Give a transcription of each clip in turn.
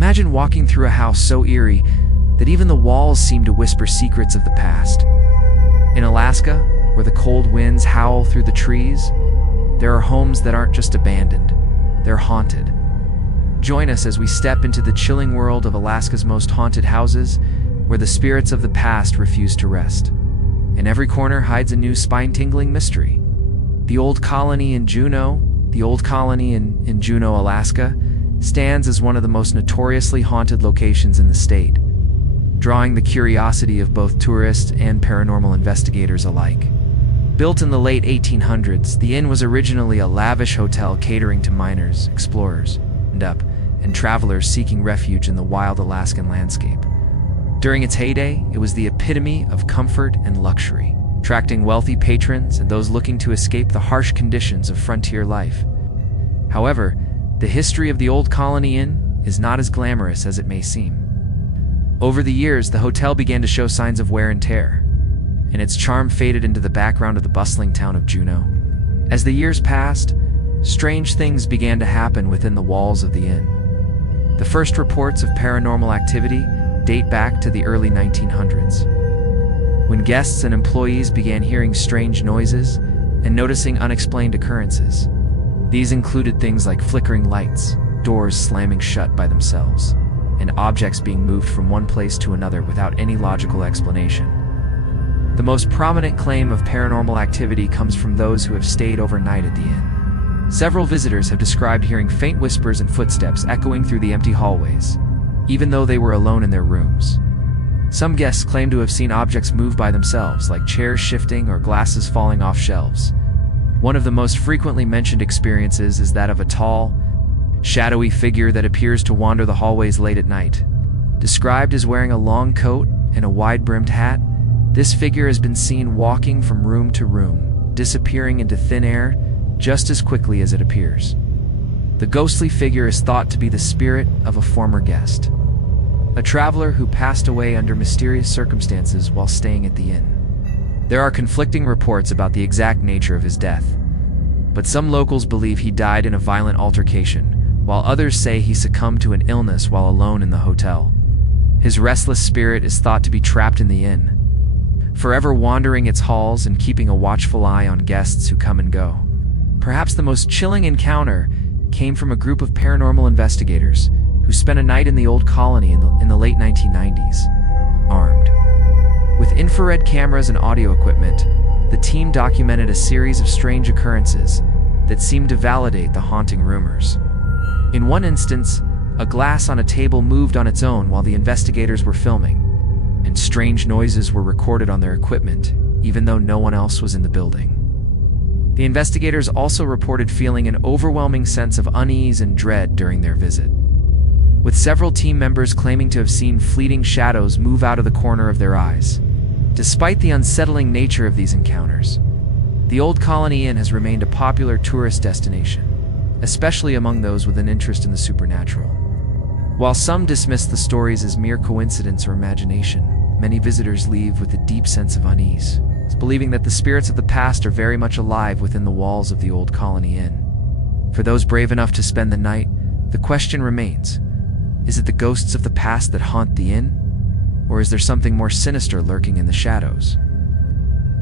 Imagine walking through a house so eerie that even the walls seem to whisper secrets of the past. In Alaska, where the cold winds howl through the trees, there are homes that aren't just abandoned, they're haunted. Join us as we step into the chilling world of Alaska's most haunted houses, where the spirits of the past refuse to rest. In every corner hides a new spine-tingling mystery. The old colony in Juneau, Alaska, stands as one of the most notoriously haunted locations in the state, drawing the curiosity of both tourists and paranormal investigators alike. Built in the late 1800s, the inn was originally a lavish hotel catering to miners, explorers, and travelers seeking refuge in the wild Alaskan landscape. During its heyday, it was the epitome of comfort and luxury, attracting wealthy patrons and those looking to escape the harsh conditions of frontier life. However, the history of the Old Colony Inn is not as glamorous as it may seem. Over the years, the hotel began to show signs of wear and tear, and its charm faded into the background of the bustling town of Juneau. As the years passed, strange things began to happen within the walls of the inn. The first reports of paranormal activity date back to the early 1900s, when guests and employees began hearing strange noises and noticing unexplained occurrences. These included things like flickering lights, doors slamming shut by themselves, and objects being moved from one place to another without any logical explanation. The most prominent claim of paranormal activity comes from those who have stayed overnight at the inn. Several visitors have described hearing faint whispers and footsteps echoing through the empty hallways, even though they were alone in their rooms. Some guests claim to have seen objects move by themselves, like chairs shifting or glasses falling off shelves. One of the most frequently mentioned experiences is that of a tall, shadowy figure that appears to wander the hallways late at night. Described as wearing a long coat and a wide-brimmed hat, this figure has been seen walking from room to room, disappearing into thin air just as quickly as it appears. The ghostly figure is thought to be the spirit of a former guest, a traveler who passed away under mysterious circumstances while staying at the inn. There are conflicting reports about the exact nature of his death, but some locals believe he died in a violent altercation, while others say he succumbed to an illness while alone in the hotel. His restless spirit is thought to be trapped in the inn, forever wandering its halls and keeping a watchful eye on guests who come and go. Perhaps the most chilling encounter came from a group of paranormal investigators who spent a night in the old colony in the late 1990s. Armed with infrared cameras and audio equipment, the team documented a series of strange occurrences that seemed to validate the haunting rumors. In one instance, a glass on a table moved on its own while the investigators were filming, and strange noises were recorded on their equipment, even though no one else was in the building. The investigators also reported feeling an overwhelming sense of unease and dread during their visit, with several team members claiming to have seen fleeting shadows move out of the corner of their eyes. Despite the unsettling nature of these encounters, the Old Colony Inn has remained a popular tourist destination, especially among those with an interest in the supernatural. While some dismiss the stories as mere coincidence or imagination, many visitors leave with a deep sense of unease, believing that the spirits of the past are very much alive within the walls of the Old Colony Inn. For those brave enough to spend the night, the question remains: is it the ghosts of the past that haunt the inn? Or is there something more sinister lurking in the shadows?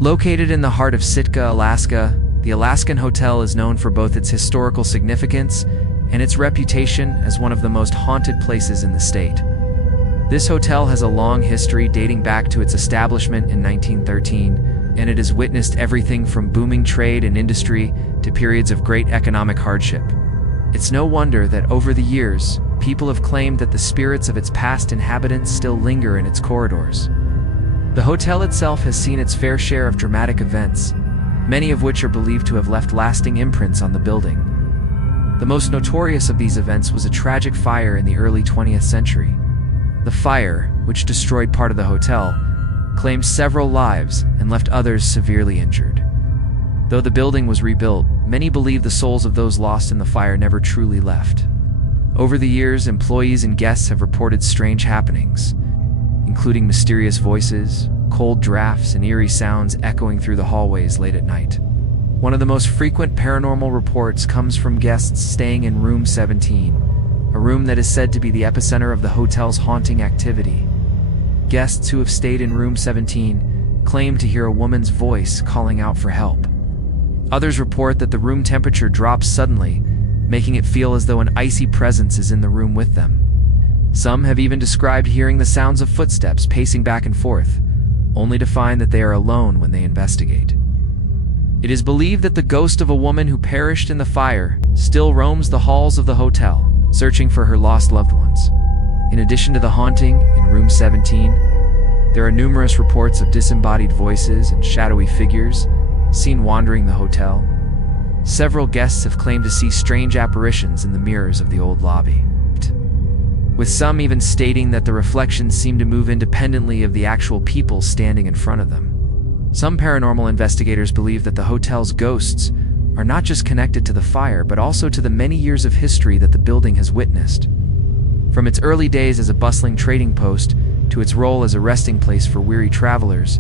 Located in the heart of Sitka, Alaska, the Alaskan Hotel is known for both its historical significance and its reputation as one of the most haunted places in the state. This hotel has a long history dating back to its establishment in 1913, and it has witnessed everything from booming trade and industry to periods of great economic hardship. It's no wonder that over the years, people have claimed that the spirits of its past inhabitants still linger in its corridors. The hotel itself has seen its fair share of dramatic events, many of which are believed to have left lasting imprints on the building. The most notorious of these events was a tragic fire in the early 20th century. The fire, which destroyed part of the hotel, claimed several lives and left others severely injured. Though the building was rebuilt, many believe the souls of those lost in the fire never truly left. Over the years, employees and guests have reported strange happenings, including mysterious voices, cold drafts, and eerie sounds echoing through the hallways late at night. One of the most frequent paranormal reports comes from guests staying in room 17, a room that is said to be the epicenter of the hotel's haunting activity. Guests who have stayed in room 17 claim to hear a woman's voice calling out for help. Others report that the room temperature drops suddenly, making it feel as though an icy presence is in the room with them. Some have even described hearing the sounds of footsteps pacing back and forth, only to find that they are alone when they investigate. It is believed that the ghost of a woman who perished in the fire still roams the halls of the hotel, searching for her lost loved ones. In addition to the haunting in room 17, there are numerous reports of disembodied voices and shadowy figures seen wandering the hotel. Several guests have claimed to see strange apparitions in the mirrors of the old lobby, with some even stating that the reflections seem to move independently of the actual people standing in front of them. Some paranormal investigators believe that the hotel's ghosts are not just connected to the fire, but also to the many years of history that the building has witnessed. From its early days as a bustling trading post to its role as a resting place for weary travelers,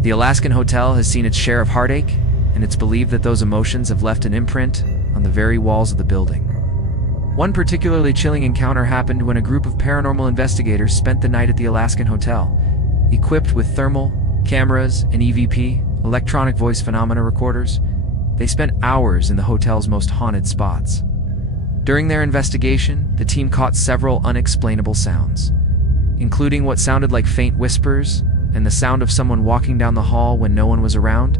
the Alaskan Hotel has seen its share of heartache, and it's believed that those emotions have left an imprint on the very walls of the building. One particularly chilling encounter happened when a group of paranormal investigators spent the night at the Alaskan Hotel, equipped with thermal cameras and EVP, electronic voice phenomena recorders. They spent hours in the hotel's most haunted spots. During their investigation, the team caught several unexplainable sounds, including what sounded like faint whispers and the sound of someone walking down the hall when no one was around.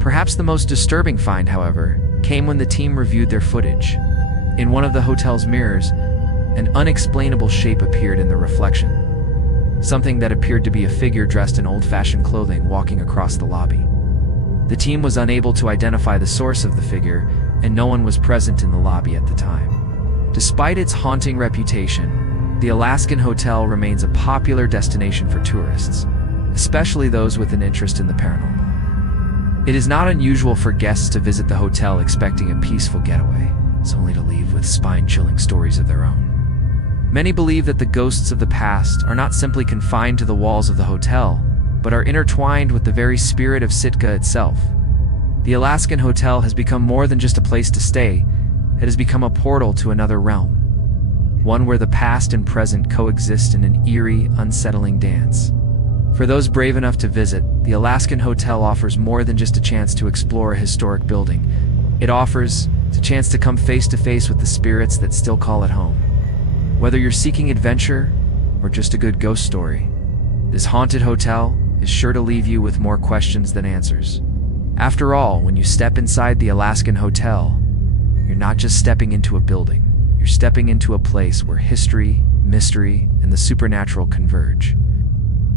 Perhaps the most disturbing find, however, came when the team reviewed their footage. In one of the hotel's mirrors, an unexplainable shape appeared in the reflection. Something that appeared to be a figure dressed in old-fashioned clothing walking across the lobby. The team was unable to identify the source of the figure, and no one was present in the lobby at the time. Despite its haunting reputation, the Alaskan Hotel remains a popular destination for tourists, especially those with an interest in the paranormal. It is not unusual for guests to visit the hotel expecting a peaceful getaway, only to leave with spine-chilling stories of their own. Many believe that the ghosts of the past are not simply confined to the walls of the hotel, but are intertwined with the very spirit of Sitka itself. The Alaskan Hotel has become more than just a place to stay. It has become a portal to another realm, one where the past and present coexist in an eerie, unsettling dance. For those brave enough to visit, the Alaskan Hotel offers more than just a chance to explore a historic building. It offers a chance to come face to face with the spirits that still call it home. Whether you're seeking adventure or just a good ghost story, this haunted hotel is sure to leave you with more questions than answers. After all, when you step inside the Alaskan Hotel, you're not just stepping into a building, you're stepping into a place where history, mystery, and the supernatural converge.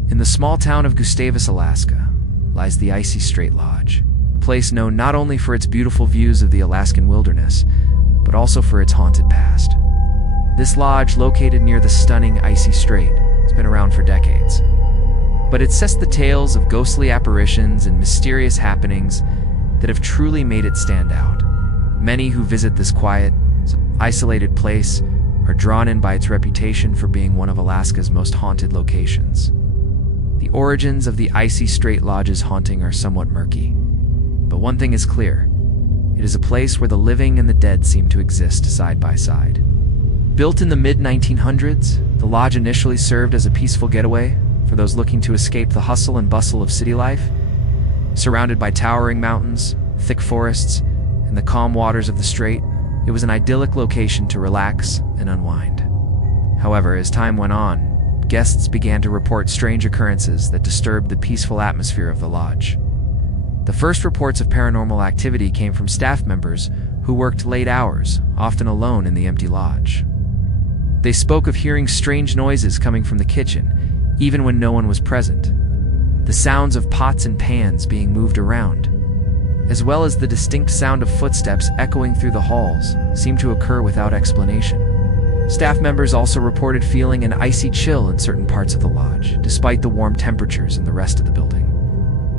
In the small town of Gustavus, Alaska, lies the Icy Strait Lodge, a place known not only for its beautiful views of the Alaskan wilderness, but also for its haunted past. This lodge, located near the stunning Icy Strait, has been around for decades. But it says the tales of ghostly apparitions and mysterious happenings that have truly made it stand out. Many who visit this quiet, isolated place are drawn in by its reputation for being one of Alaska's most haunted locations. The origins of the Icy Strait Lodge's haunting are somewhat murky, but one thing is clear: it is a place where the living and the dead seem to exist side by side. Built in the mid-1900s, the lodge initially served as a peaceful getaway for those looking to escape the hustle and bustle of city life. Surrounded by towering mountains, thick forests, and the calm waters of the strait, it was an idyllic location to relax and unwind. However, as time went on, guests began to report strange occurrences that disturbed the peaceful atmosphere of the lodge. The first reports of paranormal activity came from staff members who worked late hours, often alone in the empty lodge. They spoke of hearing strange noises coming from the kitchen, even when no one was present. The sounds of pots and pans being moved around, as well as the distinct sound of footsteps echoing through the halls, seemed to occur without explanation. Staff members also reported feeling an icy chill in certain parts of the lodge, despite the warm temperatures in the rest of the building.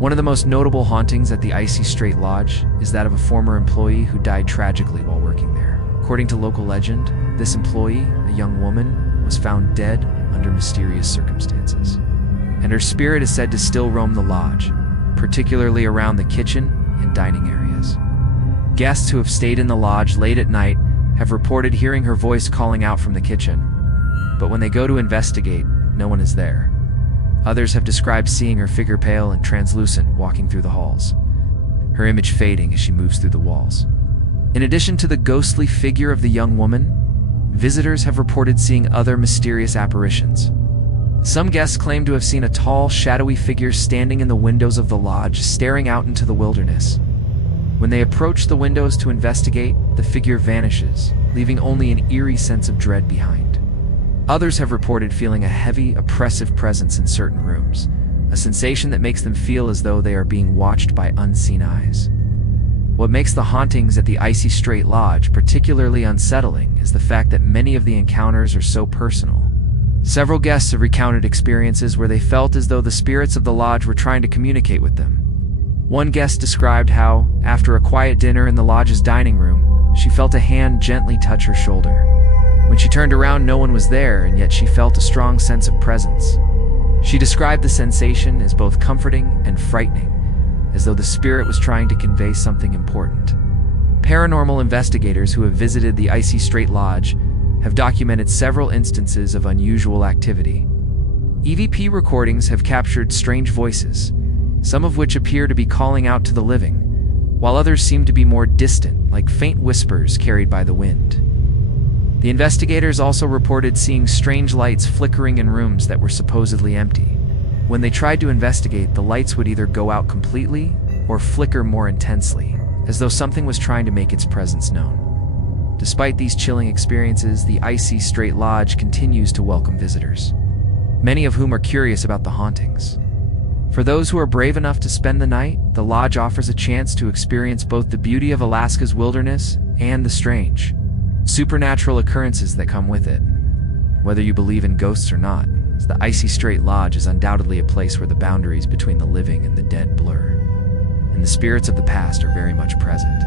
One of the most notable hauntings at the Icy Strait Lodge is that of a former employee who died tragically while working there. According to local legend, this employee, a young woman, was found dead under mysterious circumstances, and her spirit is said to still roam the lodge, particularly around the kitchen and dining areas. Guests who have stayed in the lodge late at night have reported hearing her voice calling out from the kitchen, but when they go to investigate, no one is there. Others have described seeing her figure pale and translucent walking through the halls, her image fading as she moves through the walls. In addition to the ghostly figure of the young woman, visitors have reported seeing other mysterious apparitions. Some guests claim to have seen a tall, shadowy figure standing in the windows of the lodge, staring out into the wilderness. When they approach the windows to investigate, the figure vanishes, leaving only an eerie sense of dread behind. Others have reported feeling a heavy, oppressive presence in certain rooms, a sensation that makes them feel as though they are being watched by unseen eyes. What makes the hauntings at the Icy Strait Lodge particularly unsettling is the fact that many of the encounters are so personal. Several guests have recounted experiences where they felt as though the spirits of the lodge were trying to communicate with them. One guest described how, after a quiet dinner in the lodge's dining room, she felt a hand gently touch her shoulder. When she turned around, no one was there, and yet she felt a strong sense of presence. She described the sensation as both comforting and frightening, as though the spirit was trying to convey something important. Paranormal investigators who have visited the Icy Strait Lodge have documented several instances of unusual activity. EVP recordings have captured strange voices, some of which appear to be calling out to the living, while others seem to be more distant, like faint whispers carried by the wind. The investigators also reported seeing strange lights flickering in rooms that were supposedly empty. When they tried to investigate, the lights would either go out completely or flicker more intensely, as though something was trying to make its presence known. Despite these chilling experiences, the Icy Strait Lodge continues to welcome visitors, many of whom are curious about the hauntings. For those who are brave enough to spend the night, the lodge offers a chance to experience both the beauty of Alaska's wilderness and the strange, supernatural occurrences that come with it. Whether you believe in ghosts or not, the Icy Strait Lodge is undoubtedly a place where the boundaries between the living and the dead blur, and the spirits of the past are very much present.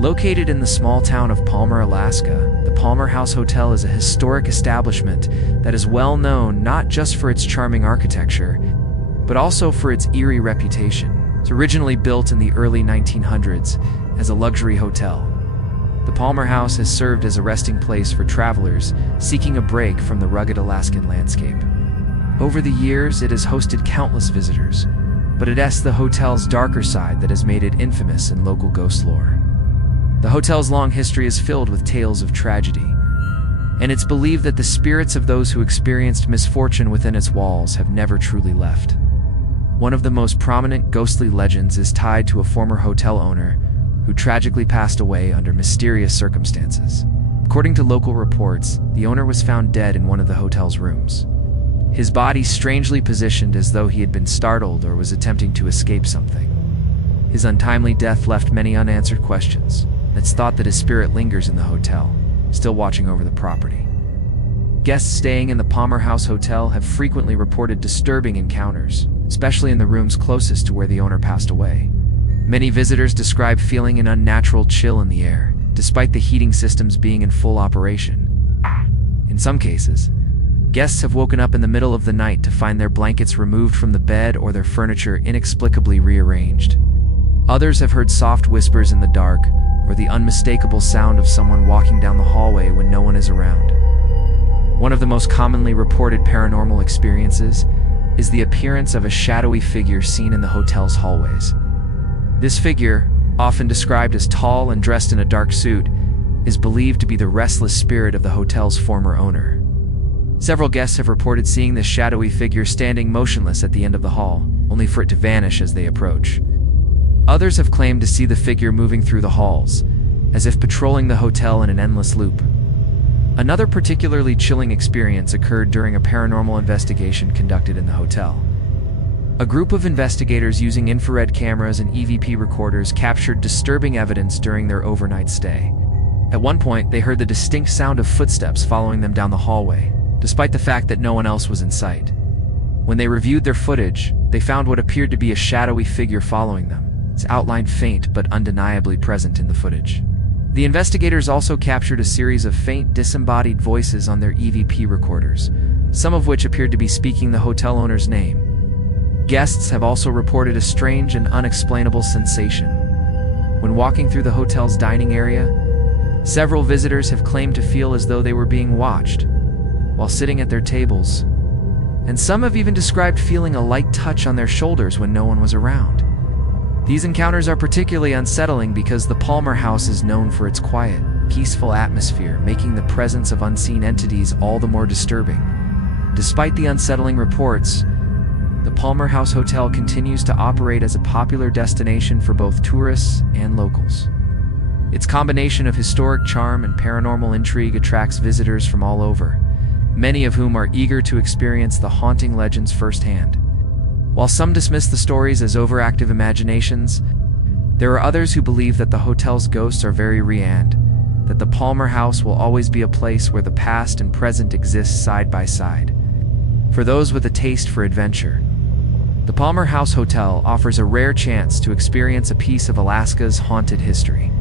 Located in the small town of Palmer, Alaska, the Palmer House Hotel is a historic establishment that is well known not just for its charming architecture, but also for its eerie reputation. It's originally built in the early 1900s as a luxury hotel. The Palmer House has served as a resting place for travelers seeking a break from the rugged Alaskan landscape. Over the years, it has hosted countless visitors, but it's the hotel's darker side that has made it infamous in local ghost lore. The hotel's long history is filled with tales of tragedy, and it's believed that the spirits of those who experienced misfortune within its walls have never truly left. One of the most prominent ghostly legends is tied to a former hotel owner who tragically passed away under mysterious circumstances. According to local reports, the owner was found dead in one of the hotel's rooms, his body strangely positioned as though he had been startled or was attempting to escape something. His untimely death left many unanswered questions. It's thought that his spirit lingers in the hotel, still watching over the property. Guests staying in the Palmer House Hotel have frequently reported disturbing encounters, especially in the rooms closest to where the owner passed away. Many visitors describe feeling an unnatural chill in the air, despite the heating systems being in full operation. In some cases, guests have woken up in the middle of the night to find their blankets removed from the bed or their furniture inexplicably rearranged. Others have heard soft whispers in the dark, or the unmistakable sound of someone walking down the hallway when no one is around. One of the most commonly reported paranormal experiences is the appearance of a shadowy figure seen in the hotel's hallways. This figure, often described as tall and dressed in a dark suit, is believed to be the restless spirit of the hotel's former owner. Several guests have reported seeing this shadowy figure standing motionless at the end of the hall, only for it to vanish as they approach. Others have claimed to see the figure moving through the halls, as if patrolling the hotel in an endless loop. Another particularly chilling experience occurred during a paranormal investigation conducted in the hotel. A group of investigators using infrared cameras and EVP recorders captured disturbing evidence during their overnight stay. At one point, they heard the distinct sound of footsteps following them down the hallway, despite the fact that no one else was in sight. When they reviewed their footage, they found what appeared to be a shadowy figure following them, its outline faint but undeniably present in the footage. The investigators also captured a series of faint, disembodied voices on their EVP recorders, some of which appeared to be speaking the hotel owner's name. Guests have also reported a strange and unexplainable sensation. When walking through the hotel's dining area, Several visitors have claimed to feel as though they were being watched while sitting at their tables, and some have even described feeling a light touch on their shoulders when no one was around. These encounters are particularly unsettling because the Palmer House is known for its quiet, peaceful atmosphere, making the presence of unseen entities all the more disturbing. Despite the unsettling reports, the Palmer House Hotel continues to operate as a popular destination for both tourists and locals. Its combination of historic charm and paranormal intrigue attracts visitors from all over, many of whom are eager to experience the haunting legends firsthand. While some dismiss the stories as overactive imaginations, there are others who believe that the hotel's ghosts are very real and that the Palmer House will always be a place where the past and present exist side by side. For those with a taste for adventure, the Palmer House Hotel offers a rare chance to experience a piece of Alaska's haunted history.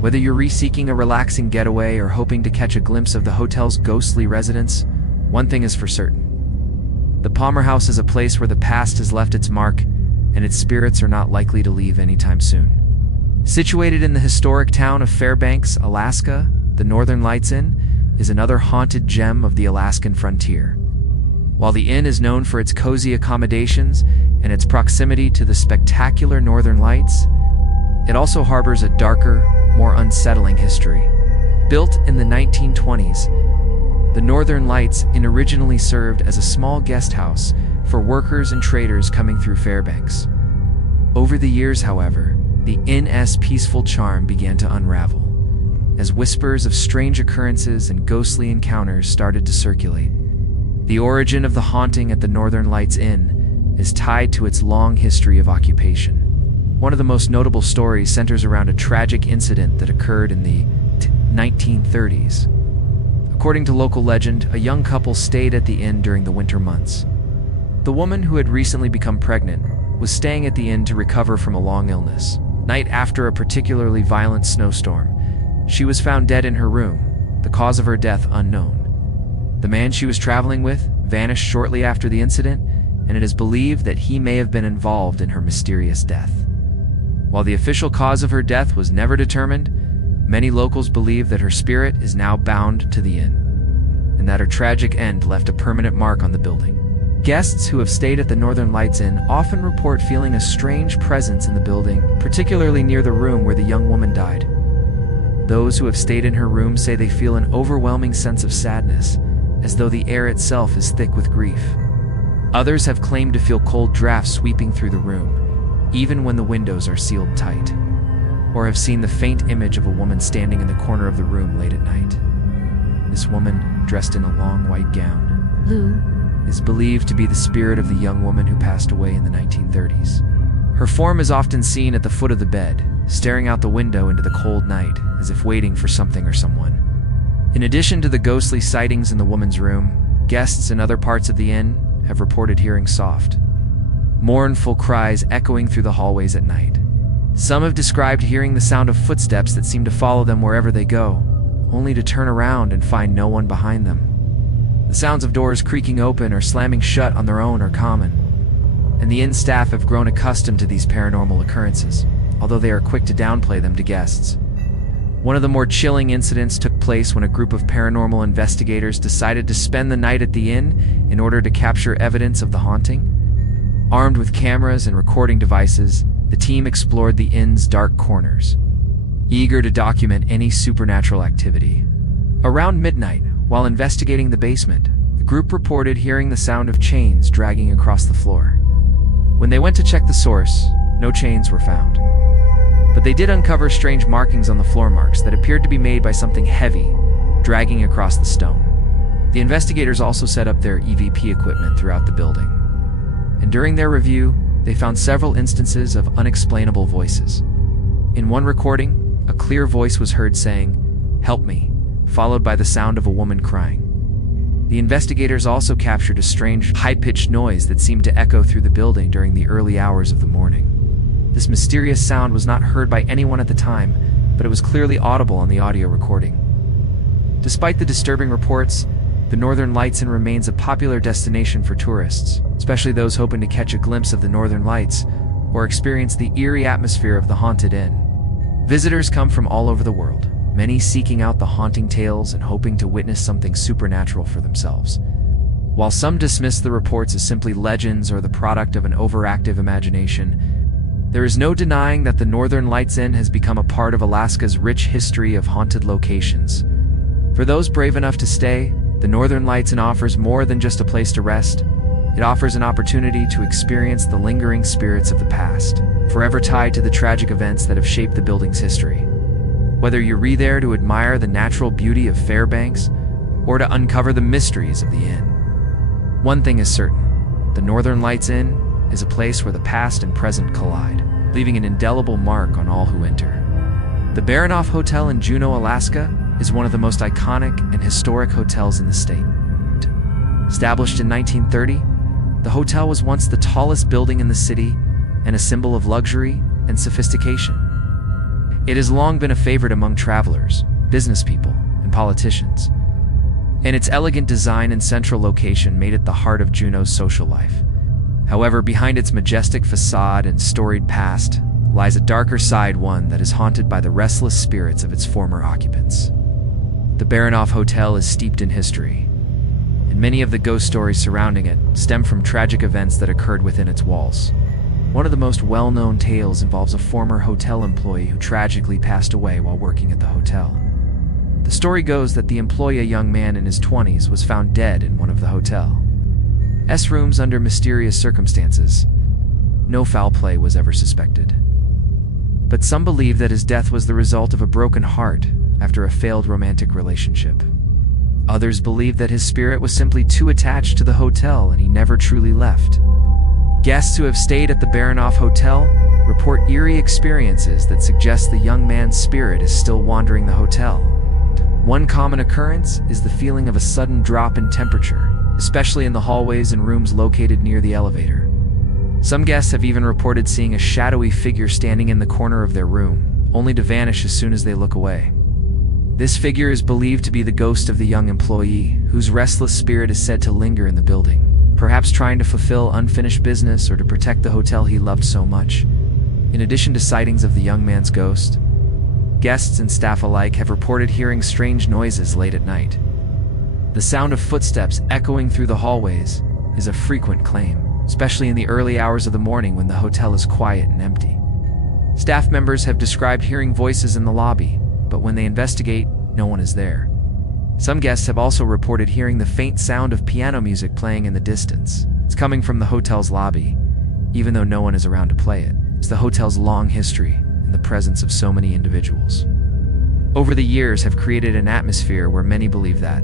Whether you're seeking a relaxing getaway or hoping to catch a glimpse of the hotel's ghostly residents, one thing is for certain. The Palmer House is a place where the past has left its mark, and its spirits are not likely to leave anytime soon. Situated in the historic town of Fairbanks, Alaska, the Northern Lights Inn is another haunted gem of the Alaskan frontier. While the inn is known for its cozy accommodations and its proximity to the spectacular Northern Lights, it also harbors a darker, more unsettling history. Built in the 1920s, the Northern Lights Inn originally served as a small guest house for workers and traders coming through Fairbanks. Over the years, however, the inn's peaceful charm began to unravel, as whispers of strange occurrences and ghostly encounters started to circulate. The origin of the haunting at the Northern Lights Inn is tied to its long history of occupation. One of the most notable stories centers around a tragic incident that occurred in the 1930s. According to local legend, a young couple stayed at the inn during the winter months. The woman, who had recently become pregnant, was staying at the inn to recover from a long illness. Night after a particularly violent snowstorm, she was found dead in her room, the cause of her death unknown. The man she was traveling with vanished shortly after the incident, and it is believed that he may have been involved in her mysterious death. While the official cause of her death was never determined, many locals believe that her spirit is now bound to the inn, and that her tragic end left a permanent mark on the building. Guests who have stayed at the Northern Lights Inn often report feeling a strange presence in the building, particularly near the room where the young woman died. Those who have stayed in her room say they feel an overwhelming sense of sadness, as though the air itself is thick with grief. Others have claimed to feel cold drafts sweeping through the room, even when the windows are sealed tight, or have seen the faint image of a woman standing in the corner of the room late at night. This woman, dressed in a long white gown, Lou, is believed to be the spirit of the young woman who passed away in the 1930s. Her form is often seen at the foot of the bed, staring out the window into the cold night, as if waiting for something or someone. In addition to the ghostly sightings in the woman's room, guests in other parts of the inn have reported hearing soft, mournful cries echoing through the hallways at night. Some have described hearing the sound of footsteps that seem to follow them wherever they go, only to turn around and find no one behind them. The sounds of doors creaking open or slamming shut on their own are common, and the inn staff have grown accustomed to these paranormal occurrences, although they are quick to downplay them to guests. One of the more chilling incidents took place when a group of paranormal investigators decided to spend the night at the inn in order to capture evidence of the haunting. Armed with cameras and recording devices, the team explored the inn's dark corners, eager to document any supernatural activity. Around midnight, while investigating the basement, the group reported hearing the sound of chains dragging across the floor. When they went to check the source, no chains were found, but they did uncover strange markings on the floor marks that appeared to be made by something heavy, dragging across the stone. The investigators also set up their EVP equipment throughout the building, and during their review, they found several instances of unexplainable voices. In one recording, a clear voice was heard saying, "Help me," followed by the sound of a woman crying. The investigators also captured a strange, high-pitched noise that seemed to echo through the building during the early hours of the morning. This mysterious sound was not heard by anyone at the time, but it was clearly audible on the audio recording. Despite the disturbing reports, the Northern Lights Inn remains a popular destination for tourists, especially those hoping to catch a glimpse of the Northern Lights or experience the eerie atmosphere of the haunted inn. Visitors come from all over the world, many seeking out the haunting tales and hoping to witness something supernatural for themselves. While some dismiss the reports as simply legends or the product of an overactive imagination, there is no denying that the Northern Lights Inn has become a part of Alaska's rich history of haunted locations. For those brave enough to stay, the Northern Lights Inn offers more than just a place to rest. It offers an opportunity to experience the lingering spirits of the past, forever tied to the tragic events that have shaped the building's history. Whether you're there to admire the natural beauty of Fairbanks or to uncover the mysteries of the inn, one thing is certain: the Northern Lights Inn is a place where the past and present collide, leaving an indelible mark on all who enter. The Paranormal Hotel in Juneau, Alaska, is one of the most iconic and historic hotels in the state. Established in 1930, the hotel was once the tallest building in the city and a symbol of luxury and sophistication. It has long been a favorite among travelers, business people, and politicians, and its elegant design and central location made it the heart of Juneau's social life. However, behind its majestic facade and storied past lies a darker side, one that is haunted by the restless spirits of its former occupants. The Paranormal Hotel is steeped in history, and many of the ghost stories surrounding it stem from tragic events that occurred within its walls. One of the most well-known tales involves a former hotel employee who tragically passed away while working at the hotel. The story goes that the employee, a young man in his 20s, was found dead in one of the hotel's rooms under mysterious circumstances. No foul play was ever suspected, but some believe that his death was the result of a broken heart after a failed romantic relationship. Others believe that his spirit was simply too attached to the hotel and he never truly left. Guests who have stayed at the Paranormal Hotel report eerie experiences that suggest the young man's spirit is still wandering the hotel. One common occurrence is the feeling of a sudden drop in temperature, especially in the hallways and rooms located near the elevator. Some guests have even reported seeing a shadowy figure standing in the corner of their room, only to vanish as soon as they look away. This figure is believed to be the ghost of the young employee, whose restless spirit is said to linger in the building, perhaps trying to fulfill unfinished business or to protect the hotel he loved so much. In addition to sightings of the young man's ghost, guests and staff alike have reported hearing strange noises late at night. The sound of footsteps echoing through the hallways is a frequent claim, especially in the early hours of the morning when the hotel is quiet and empty. Staff members have described hearing voices in the lobby, but when they investigate, no one is there. Some guests have also reported hearing the faint sound of piano music playing in the distance. It's coming from the hotel's lobby, even though no one is around to play it. It's the hotel's long history and the presence of so many individuals over the years have created an atmosphere where many believe that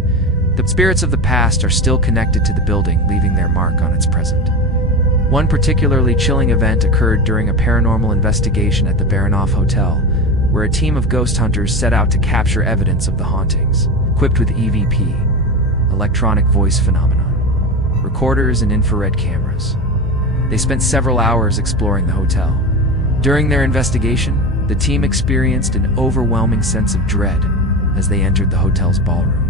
the spirits of the past are still connected to the building, leaving their mark on its present. One particularly chilling event occurred during a paranormal investigation at the Paranormal Hotel, where a team of ghost hunters set out to capture evidence of the hauntings, equipped with EVP, electronic voice phenomenon, recorders, and infrared cameras. They spent several hours exploring the hotel. During their investigation, the team experienced an overwhelming sense of dread as they entered the hotel's ballroom.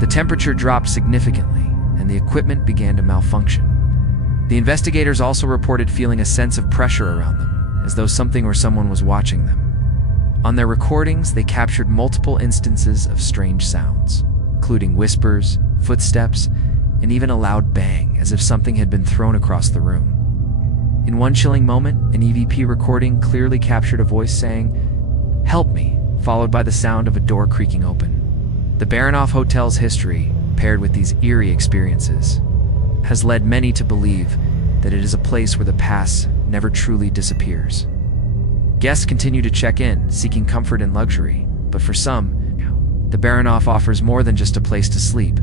The temperature dropped significantly, and the equipment began to malfunction. The investigators also reported feeling a sense of pressure around them, as though something or someone was watching them. On their recordings, they captured multiple instances of strange sounds, including whispers, footsteps, and even a loud bang, as if something had been thrown across the room. In one chilling moment, an EVP recording clearly captured a voice saying, "Help me," followed by the sound of a door creaking open. The Paranormal Hotel's history, paired with these eerie experiences, has led many to believe that it is a place where the past never truly disappears. Guests continue to check in, seeking comfort and luxury, but for some, the Paranormal offers more than just a place to sleep.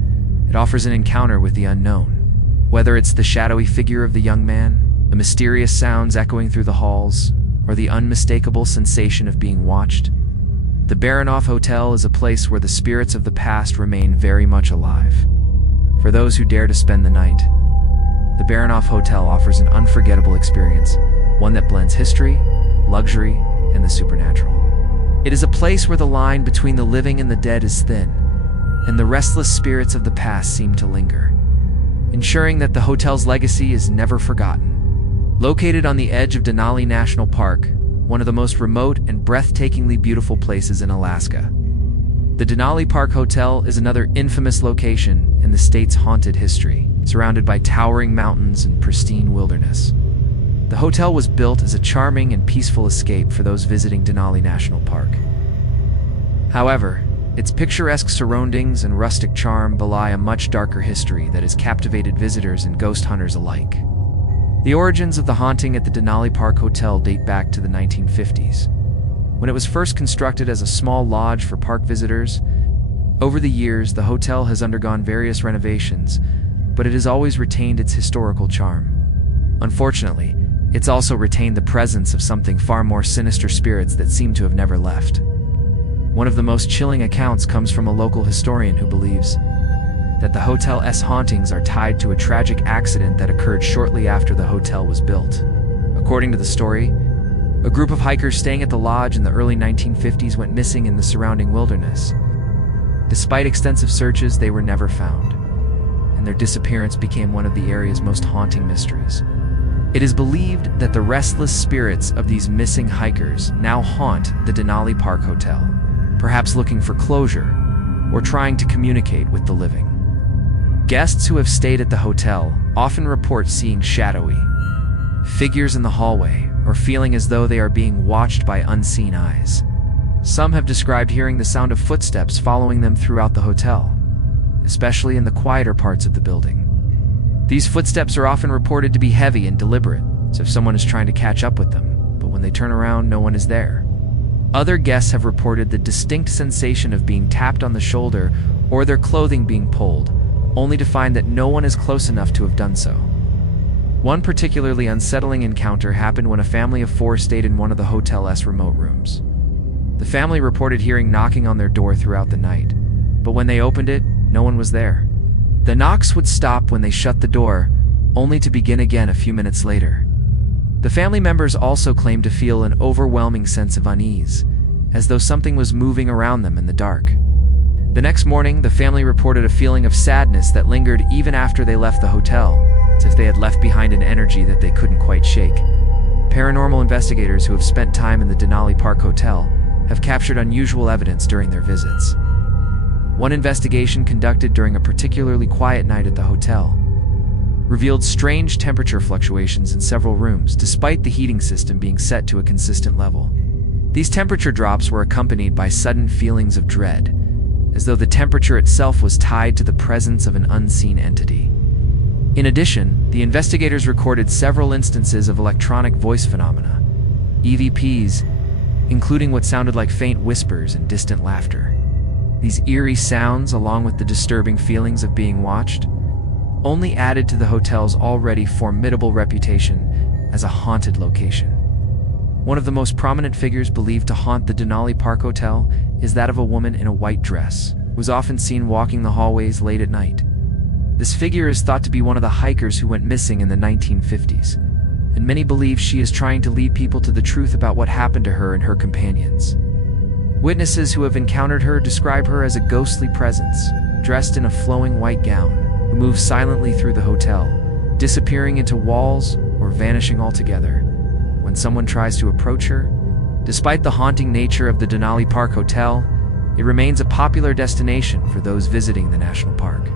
It offers an encounter with the unknown. Whether it's the shadowy figure of the young man, the mysterious sounds echoing through the halls, or the unmistakable sensation of being watched, the Paranormal Hotel is a place where the spirits of the past remain very much alive. For those who dare to spend the night, the Paranormal Hotel offers an unforgettable experience, one that blends history, luxury, and the supernatural. It is a place where the line between the living and the dead is thin, and the restless spirits of the past seem to linger, ensuring that the hotel's legacy is never forgotten. Located on the edge of Denali National Park, one of the most remote and breathtakingly beautiful places in Alaska, The Denali Park Hotel is another infamous location in the state's haunted history, surrounded by towering mountains and pristine wilderness. The hotel was built as a charming and peaceful escape for those visiting Denali National Park. However, its picturesque surroundings and rustic charm belie a much darker history that has captivated visitors and ghost hunters alike. The origins of the haunting at the Denali Park Hotel date back to the 1950s, when it was first constructed as a small lodge for park visitors. Over the years, the hotel has undergone various renovations, but it has always retained its historical charm. Unfortunately, it's also retained the presence of something far more sinister spirits that seem to have never left. One of the most chilling accounts comes from a local historian who believes that the hotel's hauntings are tied to a tragic accident that occurred shortly after the hotel was built. According to the story, a group of hikers staying at the lodge in the early 1950s went missing in the surrounding wilderness. Despite extensive searches, they were never found, and their disappearance became one of the area's most haunting mysteries. It is believed that the restless spirits of these missing hikers now haunt the Denali Park Hotel, perhaps looking for closure or trying to communicate with the living. Guests who have stayed at the hotel often report seeing shadowy figures in the hallway or feeling as though they are being watched by unseen eyes. Some have described hearing the sound of footsteps following them throughout the hotel, especially in the quieter parts of the building. These footsteps are often reported to be heavy and deliberate, as if someone is trying to catch up with them, but when they turn around, no one is there. Other guests have reported the distinct sensation of being tapped on the shoulder or their clothing being pulled, only to find that no one is close enough to have done so. One particularly unsettling encounter happened when a family of 4 stayed in one of the hotel's remote rooms. The family reported hearing knocking on their door throughout the night, but when they opened it, no one was there. The knocks would stop when they shut the door, only to begin again a few minutes later. The family members also claimed to feel an overwhelming sense of unease, as though something was moving around them in the dark. The next morning, the family reported a feeling of sadness that lingered even after they left the hotel, as if they had left behind an energy that they couldn't quite shake. Paranormal investigators who have spent time in the Denali Park Hotel have captured unusual evidence during their visits. One investigation conducted during a particularly quiet night at the hotel revealed strange temperature fluctuations in several rooms, despite the heating system being set to a consistent level. These temperature drops were accompanied by sudden feelings of dread, as though the temperature itself was tied to the presence of an unseen entity. In addition, the investigators recorded several instances of electronic voice phenomena, EVPs, including what sounded like faint whispers and distant laughter. These eerie sounds, along with the disturbing feelings of being watched, only added to the hotel's already formidable reputation as a haunted location. One of the most prominent figures believed to haunt the Denali Park Hotel is that of a woman in a white dress, who was often seen walking the hallways late at night. This figure is thought to be one of the hikers who went missing in the 1950s, and many believe she is trying to lead people to the truth about what happened to her and her companions. Witnesses who have encountered her describe her as a ghostly presence, dressed in a flowing white gown, who moves silently through the hotel, disappearing into walls or vanishing altogether when someone tries to approach her. Despite the haunting nature of the Denali Park Hotel, it remains a popular destination for those visiting the national park.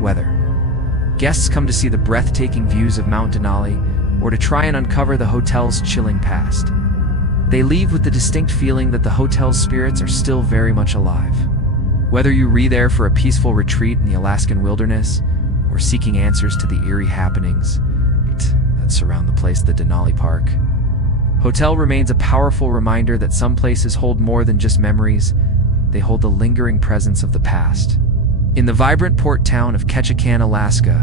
Whether guests come to see the breathtaking views of Mount Denali or to try and uncover the hotel's chilling past, they leave with the distinct feeling that the hotel's spirits are still very much alive. Whether you are there for a peaceful retreat in the Alaskan wilderness or seeking answers to the eerie happenings that surround the place, the Denali Park Hotel remains a powerful reminder that some places hold more than just memories. They hold the lingering presence of the past. In the vibrant port town of Ketchikan, Alaska,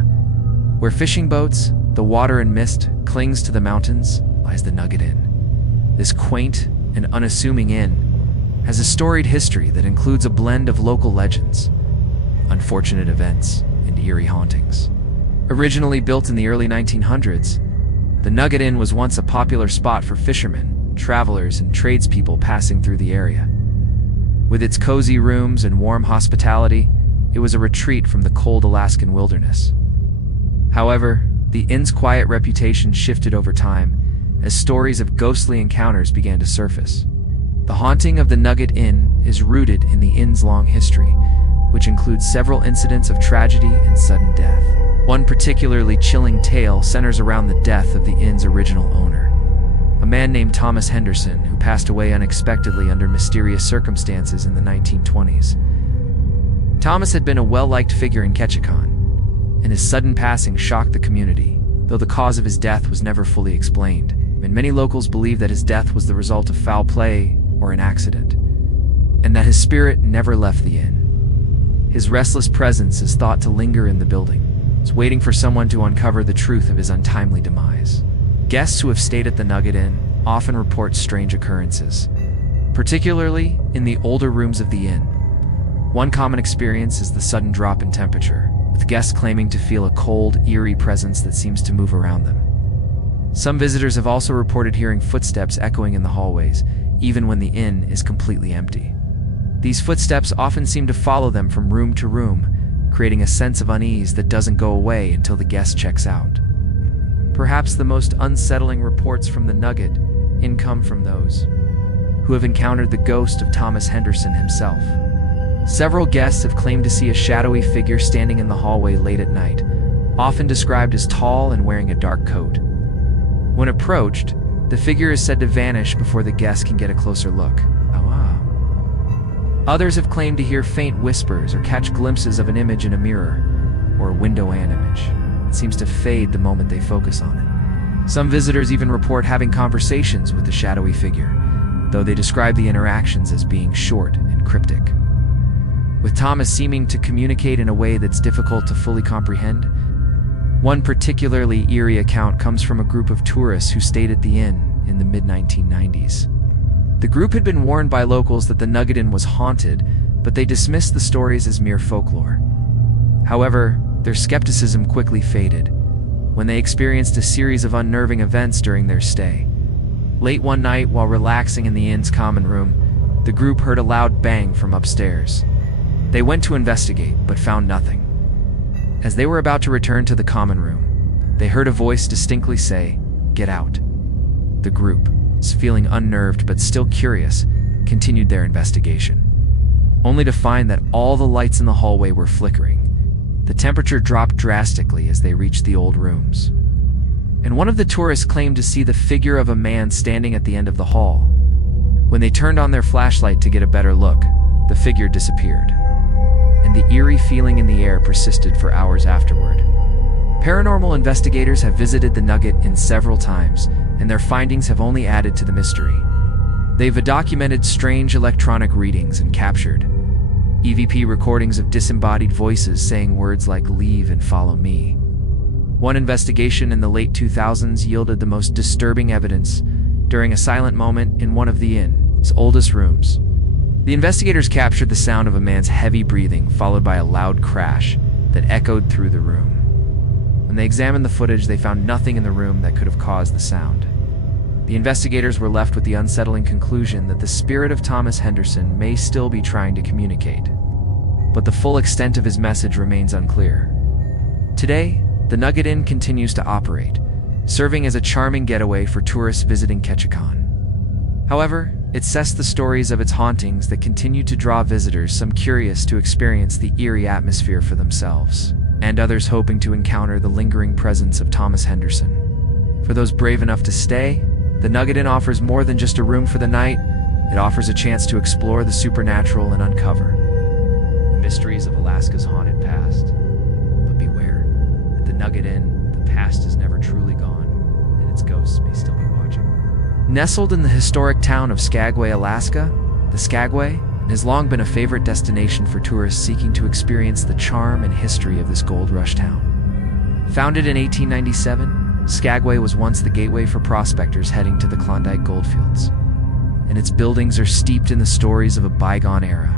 where fishing boats, the water and mist clings to the mountains, lies the Nugget Inn. This quaint and unassuming inn has a storied history that includes a blend of local legends, unfortunate events, and eerie hauntings. Originally built in the early 1900s, the Nugget Inn was once a popular spot for fishermen, travelers, and tradespeople passing through the area. With its cozy rooms and warm hospitality, it was a retreat from the cold Alaskan wilderness. However, the inn's quiet reputation shifted over time as stories of ghostly encounters began to surface. The haunting of the Nugget Inn is rooted in the inn's long history, which includes several incidents of tragedy and sudden death. One particularly chilling tale centers around the death of the inn's original owner, a man named Thomas Henderson, who passed away unexpectedly under mysterious circumstances in the 1920s. Thomas had been a well-liked figure in Ketchikan, and his sudden passing shocked the community, though the cause of his death was never fully explained, and many locals believe that his death was the result of foul play or an accident, and that his spirit never left the inn. His restless presence is thought to linger in the building, waiting for someone to uncover the truth of his untimely demise. Guests who have stayed at the Nugget Inn often report strange occurrences, particularly in the older rooms of the inn. One common experience is the sudden drop in temperature, with guests claiming to feel a cold, eerie presence that seems to move around them. Some visitors have also reported hearing footsteps echoing in the hallways, even when the inn is completely empty. These footsteps often seem to follow them from room to room, creating a sense of unease that doesn't go away until the guest checks out. Perhaps the most unsettling reports from the Nugget Inn come from those who have encountered the ghost of Thomas Henderson himself. Several guests have claimed to see a shadowy figure standing in the hallway late at night, often described as tall and wearing a dark coat. When approached, the figure is said to vanish before the guest can get a closer look. Others have claimed to hear faint whispers or catch glimpses of an image in a mirror or a window image. It seems to fade the moment they focus on it. Some visitors even report having conversations with the shadowy figure, though they describe the interactions as being short and cryptic, with Thomas seeming to communicate in a way that's difficult to fully comprehend. One particularly eerie account comes from a group of tourists who stayed at the inn in the mid-1990s. The group had been warned by locals that the Nugget Inn was haunted, but they dismissed the stories as mere folklore. However, their skepticism quickly faded when they experienced a series of unnerving events during their stay. Late one night, while relaxing in the inn's common room, the group heard a loud bang from upstairs. They went to investigate, but found nothing. As they were about to return to the common room, they heard a voice distinctly say, "Get out." The group, feeling unnerved but still curious, continued their investigation, only to find that all the lights in the hallway were flickering. The temperature dropped drastically as they reached the old rooms, and one of the tourists claimed to see the figure of a man standing at the end of the hall. When they turned on their flashlight to get a better look, the figure disappeared, and the eerie feeling in the air persisted for hours afterward. Paranormal investigators have visited the Nugget Inn several times, and their findings have only added to the mystery. They've documented strange electronic readings and captured EVP recordings of disembodied voices saying words like "leave" and "follow me." One investigation in the late 2000s yielded the most disturbing evidence during a silent moment in one of the inn's oldest rooms. The investigators captured the sound of a man's heavy breathing, followed by a loud crash that echoed through the room. When they examined the footage, they found nothing in the room that could have caused the sound. The investigators were left with the unsettling conclusion that the spirit of Thomas Henderson may still be trying to communicate, but the full extent of his message remains unclear. Today, the Nugget Inn continues to operate, serving as a charming getaway for tourists visiting Ketchikan. However, it says the stories of its hauntings that continue to draw visitors, some curious to experience the eerie atmosphere for themselves, and others hoping to encounter the lingering presence of Thomas Henderson. For those brave enough to stay, the Nugget Inn offers more than just a room for the night. It offers a chance to explore the supernatural and uncover the mysteries of Alaska's haunted past. But beware, at the Nugget Inn, the past is never truly gone, and its ghosts may still be watching. Nestled in the historic town of Skagway, Alaska, the Skagway has long been a favorite destination for tourists seeking to experience the charm and history of this gold rush town. Founded in 1897, Skagway was once the gateway for prospectors heading to the Klondike goldfields, and its buildings are steeped in the stories of a bygone era.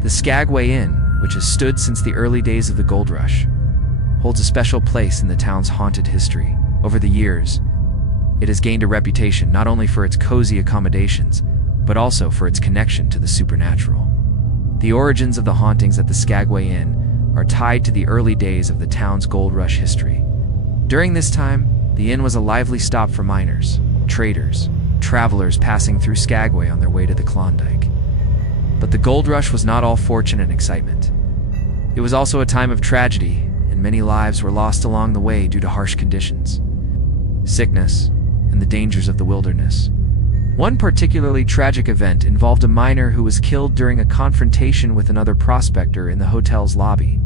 The Skagway Inn, which has stood since the early days of the gold rush, holds a special place in the town's haunted history. Over the years, it has gained a reputation not only for its cozy accommodations, but also for its connection to the supernatural. The origins of the hauntings at the Skagway Inn are tied to the early days of the town's gold rush history. During this time, the inn was a lively stop for miners, traders, travelers passing through Skagway on their way to the Klondike. But the gold rush was not all fortune and excitement. It was also a time of tragedy, and many lives were lost along the way due to harsh conditions, sickness, and the dangers of the wilderness. One particularly tragic event involved a miner who was killed during a confrontation with another prospector in the hotel's lobby.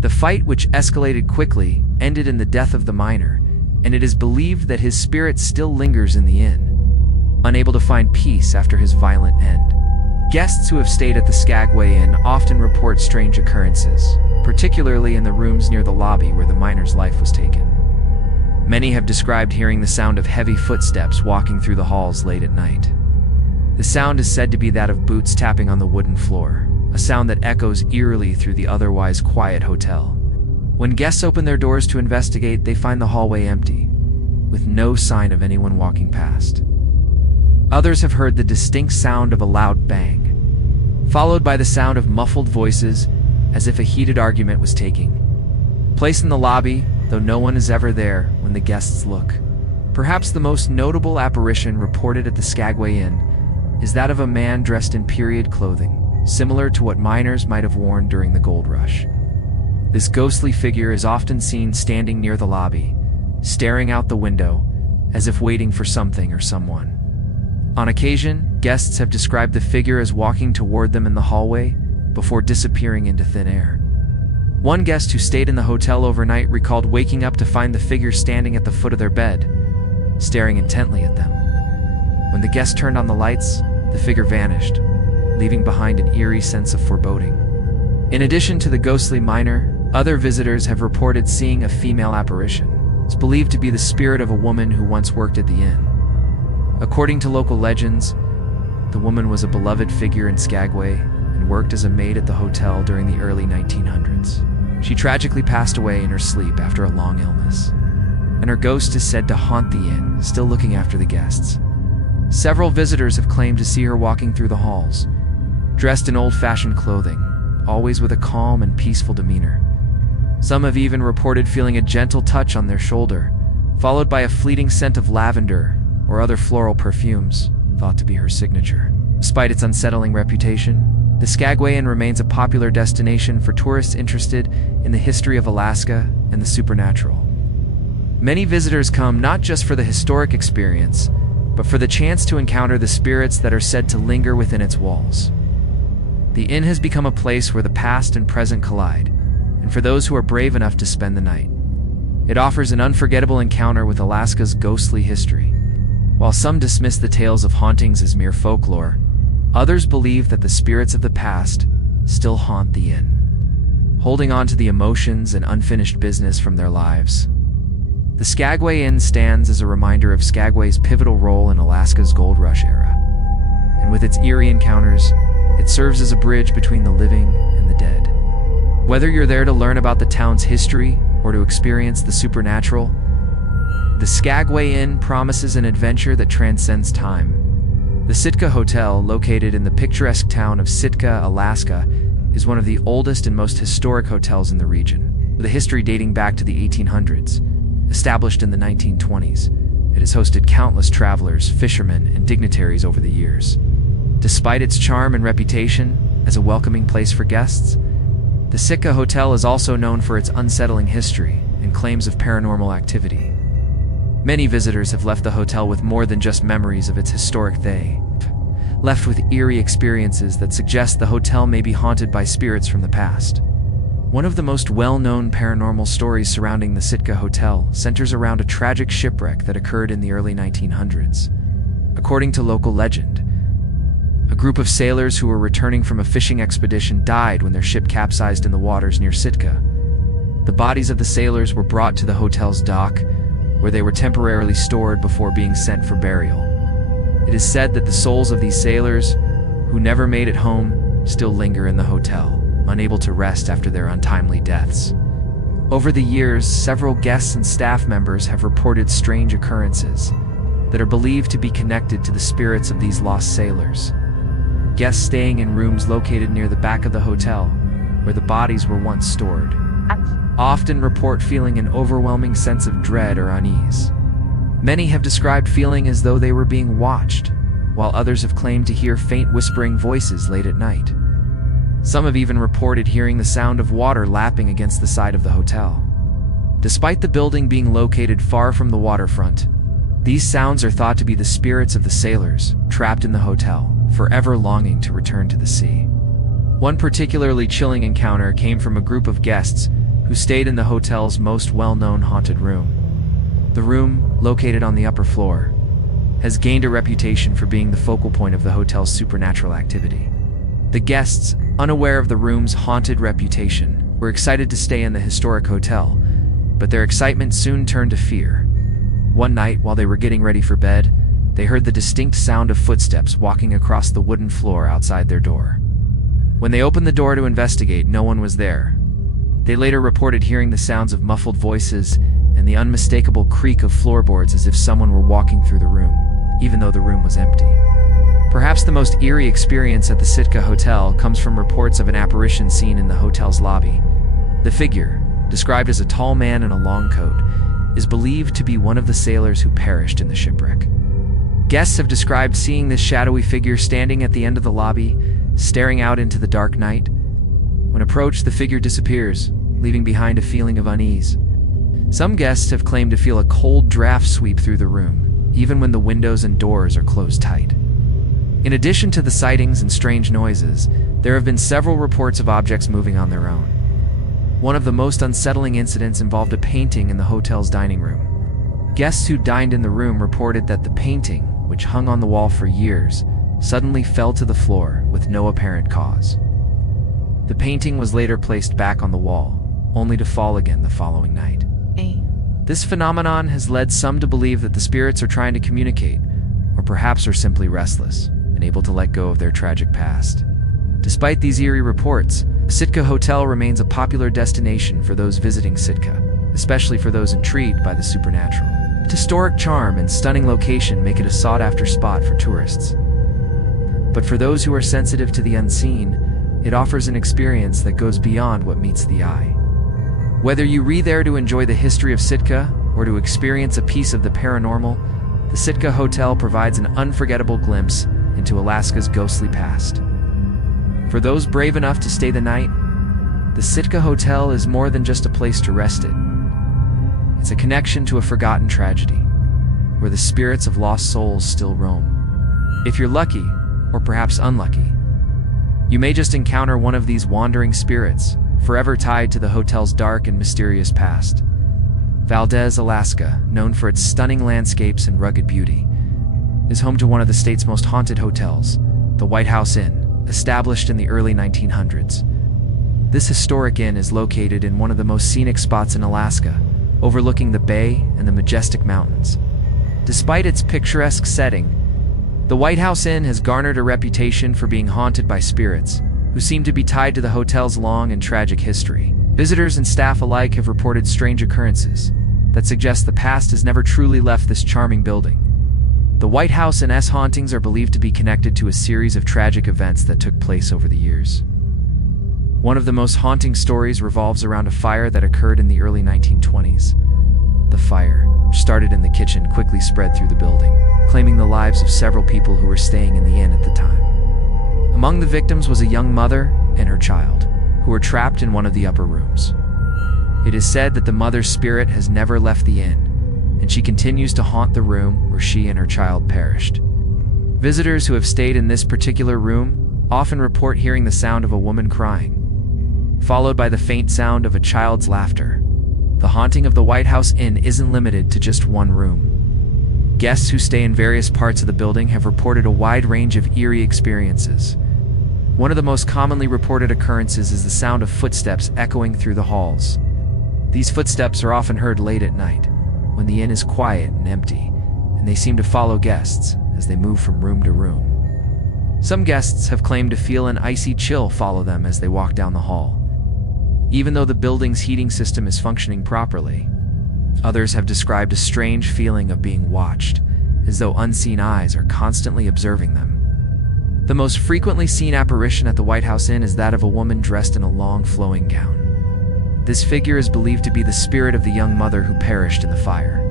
The fight, which escalated quickly, ended in the death of the miner, and it is believed that his spirit still lingers in the inn, unable to find peace after his violent end. Guests who have stayed at the Skagway Inn often report strange occurrences, particularly in the rooms near the lobby where the miner's life was taken. Many have described hearing the sound of heavy footsteps walking through the halls late at night. The sound is said to be that of boots tapping on the wooden floor, a sound that echoes eerily through the otherwise quiet hotel. When guests open their doors to investigate, they find the hallway empty, with no sign of anyone walking past. Others have heard the distinct sound of a loud bang, followed by the sound of muffled voices as if a heated argument was taking place in the lobby, though no one is ever there when the guests look. Perhaps the most notable apparition reported at the Skagway Inn is that of a man dressed in period clothing, similar to what miners might have worn during the gold rush. This ghostly figure is often seen standing near the lobby, staring out the window, as if waiting for something or someone. On occasion, guests have described the figure as walking toward them in the hallway before disappearing into thin air. One guest who stayed in the hotel overnight recalled waking up to find the figure standing at the foot of their bed, staring intently at them. When the guest turned on the lights, the figure vanished, leaving behind an eerie sense of foreboding. In addition to the ghostly miner, other visitors have reported seeing a female apparition. It's believed to be the spirit of a woman who once worked at the inn. According to local legends, the woman was a beloved figure in Skagway and worked as a maid at the hotel during the early 1900s. She tragically passed away in her sleep after a long illness, and her ghost is said to haunt the inn, still looking after the guests. Several visitors have claimed to see her walking through the halls, dressed in old-fashioned clothing, always with a calm and peaceful demeanor. Some have even reported feeling a gentle touch on their shoulder, followed by a fleeting scent of lavender or other floral perfumes, thought to be her signature. Despite its unsettling reputation, the Skagway Inn remains a popular destination for tourists interested in the history of Alaska and the supernatural. Many visitors come not just for the historic experience, but for the chance to encounter the spirits that are said to linger within its walls. The inn has become a place where the past and present collide, and for those who are brave enough to spend the night, it offers an unforgettable encounter with Alaska's ghostly history. While some dismiss the tales of hauntings as mere folklore, others believe that the spirits of the past still haunt the inn, holding on to the emotions and unfinished business from their lives. The Skagway Inn stands as a reminder of Skagway's pivotal role in Alaska's gold rush era, and with its eerie encounters, it serves as a bridge between the living and the dead. Whether you're there to learn about the town's history or to experience the supernatural, the Skagway Inn promises an adventure that transcends time. The Sitka Hotel, located in the picturesque town of Sitka, Alaska, is one of the oldest and most historic hotels in the region, with a history dating back to the 1800s. Established in the 1920s, it has hosted countless travelers, fishermen, and dignitaries over the years. Despite its charm and reputation as a welcoming place for guests, the Sitka Hotel is also known for its unsettling history and claims of paranormal activity. Many visitors have left the hotel with more than just memories of its historic day, left with eerie experiences that suggest the hotel may be haunted by spirits from the past. One of the most well-known paranormal stories surrounding the Sitka Hotel centers around a tragic shipwreck that occurred in the early 1900s. According to local legend, a group of sailors who were returning from a fishing expedition died when their ship capsized in the waters near Sitka. The bodies of the sailors were brought to the hotel's dock, where they were temporarily stored before being sent for burial. It is said that the souls of these sailors, who never made it home, still linger in the hotel, unable to rest after their untimely deaths. Over the years, several guests and staff members have reported strange occurrences that are believed to be connected to the spirits of these lost sailors. Guests staying in rooms located near the back of the hotel, where the bodies were once stored, often report feeling an overwhelming sense of dread or unease. Many have described feeling as though they were being watched, while others have claimed to hear faint whispering voices late at night. Some have even reported hearing the sound of water lapping against the side of the hotel. Despite the building being located far from the waterfront, these sounds are thought to be the spirits of the sailors trapped in the hotel, forever longing to return to the sea. One particularly chilling encounter came from a group of guests who stayed in the hotel's most well-known haunted room. The room, located on the upper floor, has gained a reputation for being the focal point of the hotel's supernatural activity. The guests, unaware of the room's haunted reputation, were excited to stay in the historic hotel, but their excitement soon turned to fear. One night, while they were getting ready for bed, they heard the distinct sound of footsteps walking across the wooden floor outside their door. When they opened the door to investigate, no one was there. They later reported hearing the sounds of muffled voices and the unmistakable creak of floorboards as if someone were walking through the room, even though the room was empty. Perhaps the most eerie experience at the Sitka Hotel comes from reports of an apparition seen in the hotel's lobby. The figure, described as a tall man in a long coat, is believed to be one of the sailors who perished in the shipwreck. Guests have described seeing this shadowy figure standing at the end of the lobby, staring out into the dark night. When approached, the figure disappears, leaving behind a feeling of unease. Some guests have claimed to feel a cold draft sweep through the room, even when the windows and doors are closed tight. In addition to the sightings and strange noises, there have been several reports of objects moving on their own. One of the most unsettling incidents involved a painting in the hotel's dining room. Guests who dined in the room reported that the painting, which hung on the wall for years, suddenly fell to the floor with no apparent cause. The painting was later placed back on the wall, only to fall again the following night. This phenomenon has led some to believe that the spirits are trying to communicate, or perhaps are simply restless, unable to let go of their tragic past. Despite these eerie reports, the Sitka Hotel remains a popular destination for those visiting Sitka, especially for those intrigued by the supernatural. Its historic charm and stunning location make it a sought-after spot for tourists. But for those who are sensitive to the unseen, it offers an experience that goes beyond what meets the eye. Whether you are there to enjoy the history of Sitka or to experience a piece of the paranormal, the Sitka Hotel provides an unforgettable glimpse into Alaska's ghostly past. For those brave enough to stay the night, the Sitka Hotel is more than just a place to rest in. It's a connection to a forgotten tragedy, where the spirits of lost souls still roam. If you're lucky, or perhaps unlucky, you may just encounter one of these wandering spirits, forever tied to the hotel's dark and mysterious past. Valdez, Alaska, known for its stunning landscapes and rugged beauty, is home to one of the state's most haunted hotels, the White House Inn, established in the early 1900s. This historic inn is located in one of the most scenic spots in Alaska, overlooking the bay and the majestic mountains. Despite its picturesque setting, the White House Inn has garnered a reputation for being haunted by spirits, who seem to be tied to the hotel's long and tragic history. Visitors and staff alike have reported strange occurrences that suggest the past has never truly left this charming building. The White House Inn's hauntings are believed to be connected to a series of tragic events that took place over the years. One of the most haunting stories revolves around a fire that occurred in the early 1920s. The fire, which started in the kitchen, quickly spread through the building, claiming the lives of several people who were staying in the inn at the time. Among the victims was a young mother and her child, who were trapped in one of the upper rooms. It is said that the mother's spirit has never left the inn, and she continues to haunt the room where she and her child perished. Visitors who have stayed in this particular room often report hearing the sound of a woman crying, followed by the faint sound of a child's laughter. The haunting of the White House Inn isn't limited to just one room. Guests who stay in various parts of the building have reported a wide range of eerie experiences. One of the most commonly reported occurrences is the sound of footsteps echoing through the halls. These footsteps are often heard late at night, when the inn is quiet and empty, and they seem to follow guests as they move from room to room. Some guests have claimed to feel an icy chill follow them as they walk down the hall, even though the building's heating system is functioning properly. Others have described a strange feeling of being watched, as though unseen eyes are constantly observing them. The most frequently seen apparition at the White House Inn is that of a woman dressed in a long, flowing gown. This figure is believed to be the spirit of the young mother who perished in the fire.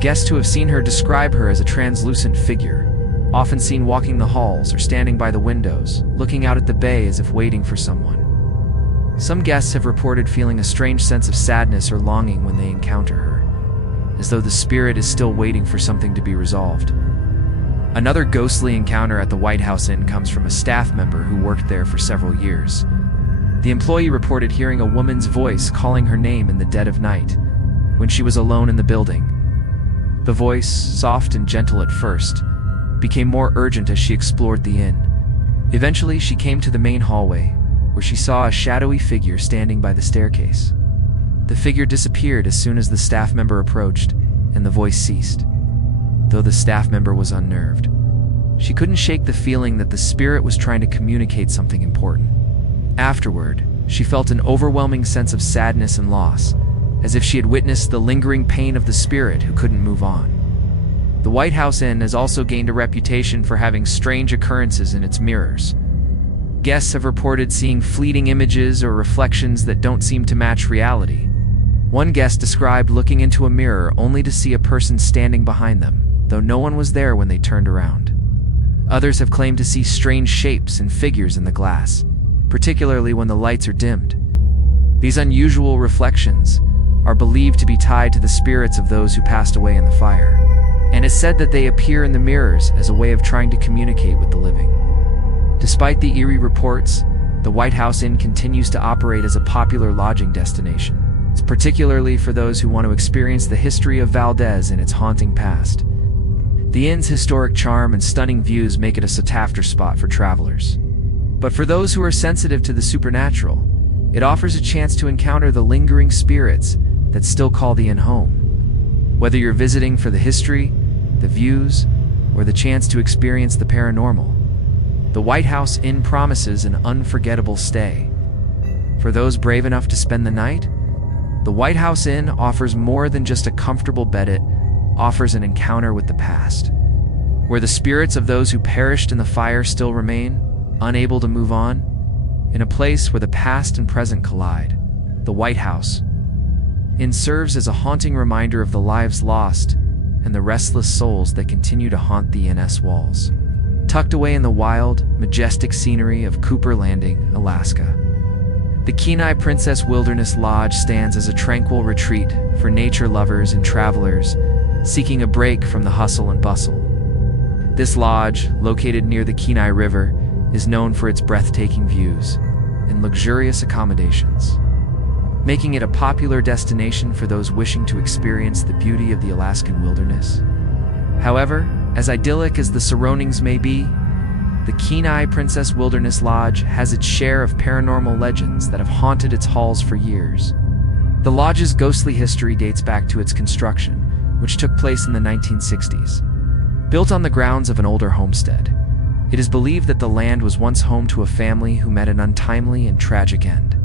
Guests who have seen her describe her as a translucent figure, often seen walking the halls or standing by the windows, looking out at the bay as if waiting for someone. Some guests have reported feeling a strange sense of sadness or longing when they encounter her, as though the spirit is still waiting for something to be resolved. Another ghostly encounter at the White House Inn comes from a staff member who worked there for several years. The employee reported hearing a woman's voice calling her name in the dead of night, when she was alone in the building. The voice, soft and gentle at first, became more urgent as she explored the inn. Eventually, she came to the main hallway, where she saw a shadowy figure standing by the staircase. The figure disappeared as soon as the staff member approached, and the voice ceased. Though the staff member was unnerved, she couldn't shake the feeling that the spirit was trying to communicate something important. Afterward, she felt an overwhelming sense of sadness and loss, as if she had witnessed the lingering pain of the spirit who couldn't move on. The White House Inn has also gained a reputation for having strange occurrences in its mirrors. Guests have reported seeing fleeting images or reflections that don't seem to match reality. One guest described looking into a mirror only to see a person standing behind them, though no one was there when they turned around. Others have claimed to see strange shapes and figures in the glass, particularly when the lights are dimmed. These unusual reflections are believed to be tied to the spirits of those who passed away in the fire, and it's said that they appear in the mirrors as a way of trying to communicate with the living. Despite the eerie reports, the White House Inn continues to operate as a popular lodging destination, particularly for those who want to experience the history of Valdez and its haunting past. The inn's historic charm and stunning views make it a sought-after spot for travelers. But for those who are sensitive to the supernatural, it offers a chance to encounter the lingering spirits that still call the inn home. Whether you're visiting for the history, the views, or the chance to experience the paranormal, the White House Inn promises an unforgettable stay. For those brave enough to spend the night, the White House Inn offers more than just a comfortable bed. It offers an encounter with the past, where the spirits of those who perished in the fire still remain, unable to move on. In a place where the past and present collide, the White House Inn serves as a haunting reminder of the lives lost and the restless souls that continue to haunt the inn's walls. Tucked away in the wild, majestic scenery of Cooper Landing, Alaska, the Kenai Princess Wilderness Lodge stands as a tranquil retreat for nature lovers and travelers seeking a break from the hustle and bustle. This lodge, located near the Kenai River, is known for its breathtaking views and luxurious accommodations, making it a popular destination for those wishing to experience the beauty of the Alaskan wilderness. However, as idyllic as the surroundings may be, the Kenai Princess Wilderness Lodge has its share of paranormal legends that have haunted its halls for years. The lodge's ghostly history dates back to its construction, which took place in the 1960s. Built on the grounds of an older homestead, it is believed that the land was once home to a family who met an untimely and tragic end.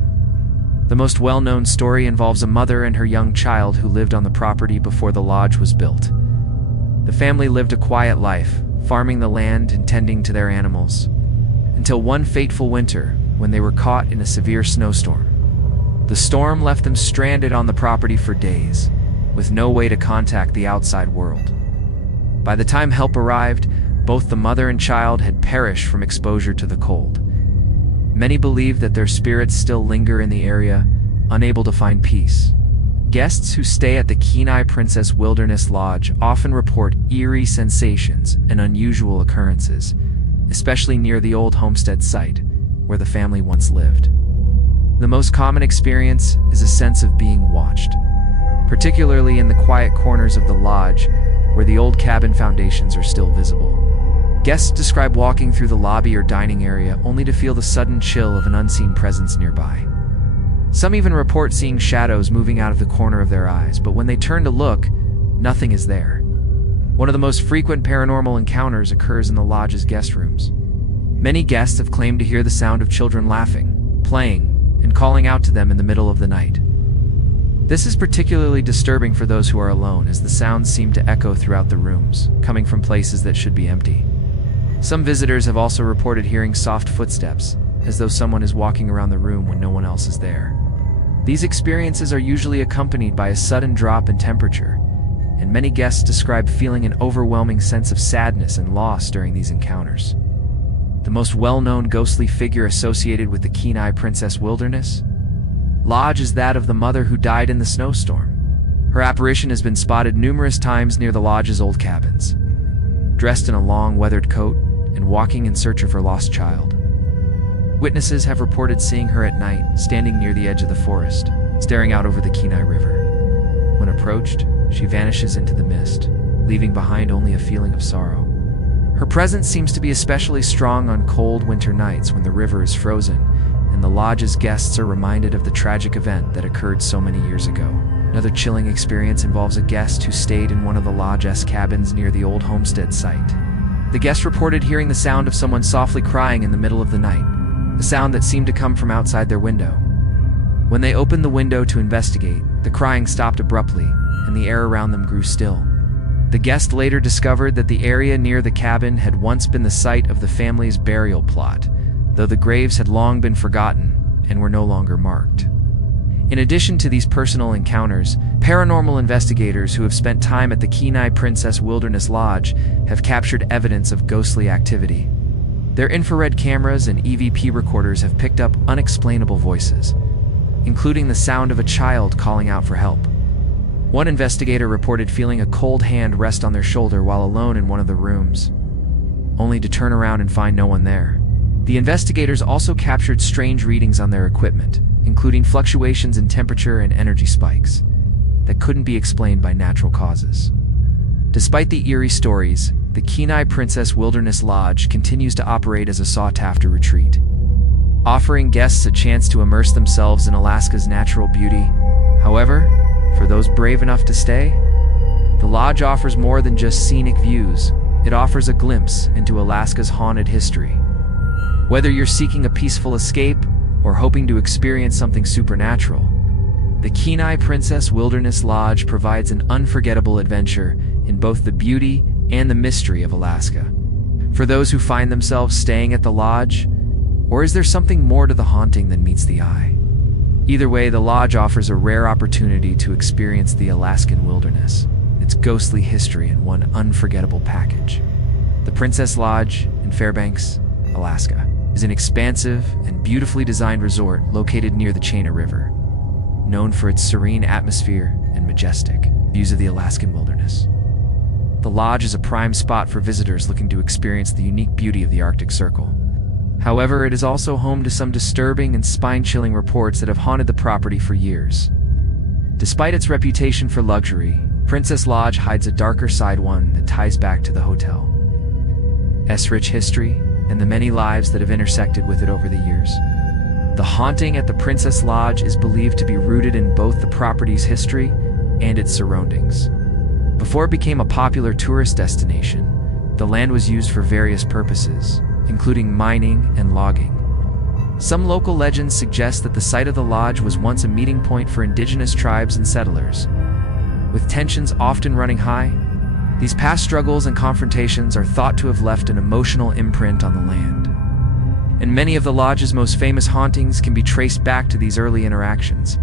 The most well-known story involves a mother and her young child who lived on the property before the lodge was built. The family lived a quiet life, farming the land and tending to their animals, until one fateful winter when they were caught in a severe snowstorm. The storm left them stranded on the property for days, with no way to contact the outside world. By the time help arrived, both the mother and child had perished from exposure to the cold. Many believe that their spirits still linger in the area, unable to find peace. Guests who stay at the Kenai Princess Wilderness Lodge often report eerie sensations and unusual occurrences, especially near the old homestead site, where the family once lived. The most common experience is a sense of being watched, particularly in the quiet corners of the lodge, where the old cabin foundations are still visible. Guests describe walking through the lobby or dining area only to feel the sudden chill of an unseen presence nearby. Some even report seeing shadows moving out of the corner of their eyes, but when they turn to look, nothing is there. One of the most frequent paranormal encounters occurs in the lodge's guest rooms. Many guests have claimed to hear the sound of children laughing, playing, and calling out to them in the middle of the night. This is particularly disturbing for those who are alone, as the sounds seem to echo throughout the rooms, coming from places that should be empty. Some visitors have also reported hearing soft footsteps, as though someone is walking around the room when no one else is there. These experiences are usually accompanied by a sudden drop in temperature, and many guests describe feeling an overwhelming sense of sadness and loss during these encounters. The most well-known ghostly figure associated with the Kenai Princess Wilderness Lodge is that of the mother who died in the snowstorm. Her apparition has been spotted numerous times near the lodge's old cabins, dressed in a long, weathered coat and walking in search of her lost child. Witnesses have reported seeing her at night, standing near the edge of the forest, staring out over the Kenai River. When approached, she vanishes into the mist, leaving behind only a feeling of sorrow. Her presence seems to be especially strong on cold winter nights when the river is frozen, and the lodge's guests are reminded of the tragic event that occurred so many years ago. Another chilling experience involves a guest who stayed in one of the lodge's cabins near the old homestead site. The guest reported hearing the sound of someone softly crying in the middle of the night, a sound that seemed to come from outside their window. When they opened the window to investigate, the crying stopped abruptly, and the air around them grew still. The guest later discovered that the area near the cabin had once been the site of the family's burial plot, though the graves had long been forgotten and were no longer marked. In addition to these personal encounters, paranormal investigators who have spent time at the Kenai Princess Wilderness Lodge have captured evidence of ghostly activity. Their infrared cameras and EVP recorders have picked up unexplainable voices, including the sound of a child calling out for help. One investigator reported feeling a cold hand rest on their shoulder while alone in one of the rooms, only to turn around and find no one there. The investigators also captured strange readings on their equipment, including fluctuations in temperature and energy spikes that couldn't be explained by natural causes. Despite the eerie stories, the Kenai Princess Wilderness Lodge continues to operate as a sought-after retreat, offering guests a chance to immerse themselves in Alaska's natural beauty. However, for those brave enough to stay, the lodge offers more than just scenic views. It offers a glimpse into Alaska's haunted history. Whether you're seeking a peaceful escape or hoping to experience something supernatural, the Kenai Princess Wilderness Lodge provides an unforgettable adventure in both the beauty and the mystery of Alaska. For those who find themselves staying at the lodge, or is there something more to the haunting than meets the eye? Either way, the lodge offers a rare opportunity to experience the Alaskan wilderness, its ghostly history in one unforgettable package. The Princess Lodge in Fairbanks, Alaska, is an expansive and beautifully designed resort located near the Chena River, known for its serene atmosphere and majestic views of the Alaskan wilderness. The lodge is a prime spot for visitors looking to experience the unique beauty of the Arctic Circle. However, it is also home to some disturbing and spine-chilling reports that have haunted the property for years. Despite its reputation for luxury, Princess Lodge hides a darker side, one that ties back to the hotel's rich history and the many lives that have intersected with it over the years. The haunting at the Princess Lodge is believed to be rooted in both the property's history and its surroundings. Before it became a popular tourist destination, the land was used for various purposes, including mining and logging. Some local legends suggest that the site of the lodge was once a meeting point for indigenous tribes and settlers. With tensions often running high, these past struggles and confrontations are thought to have left an emotional imprint on the land. And many of the lodge's most famous hauntings can be traced back to these early interactions.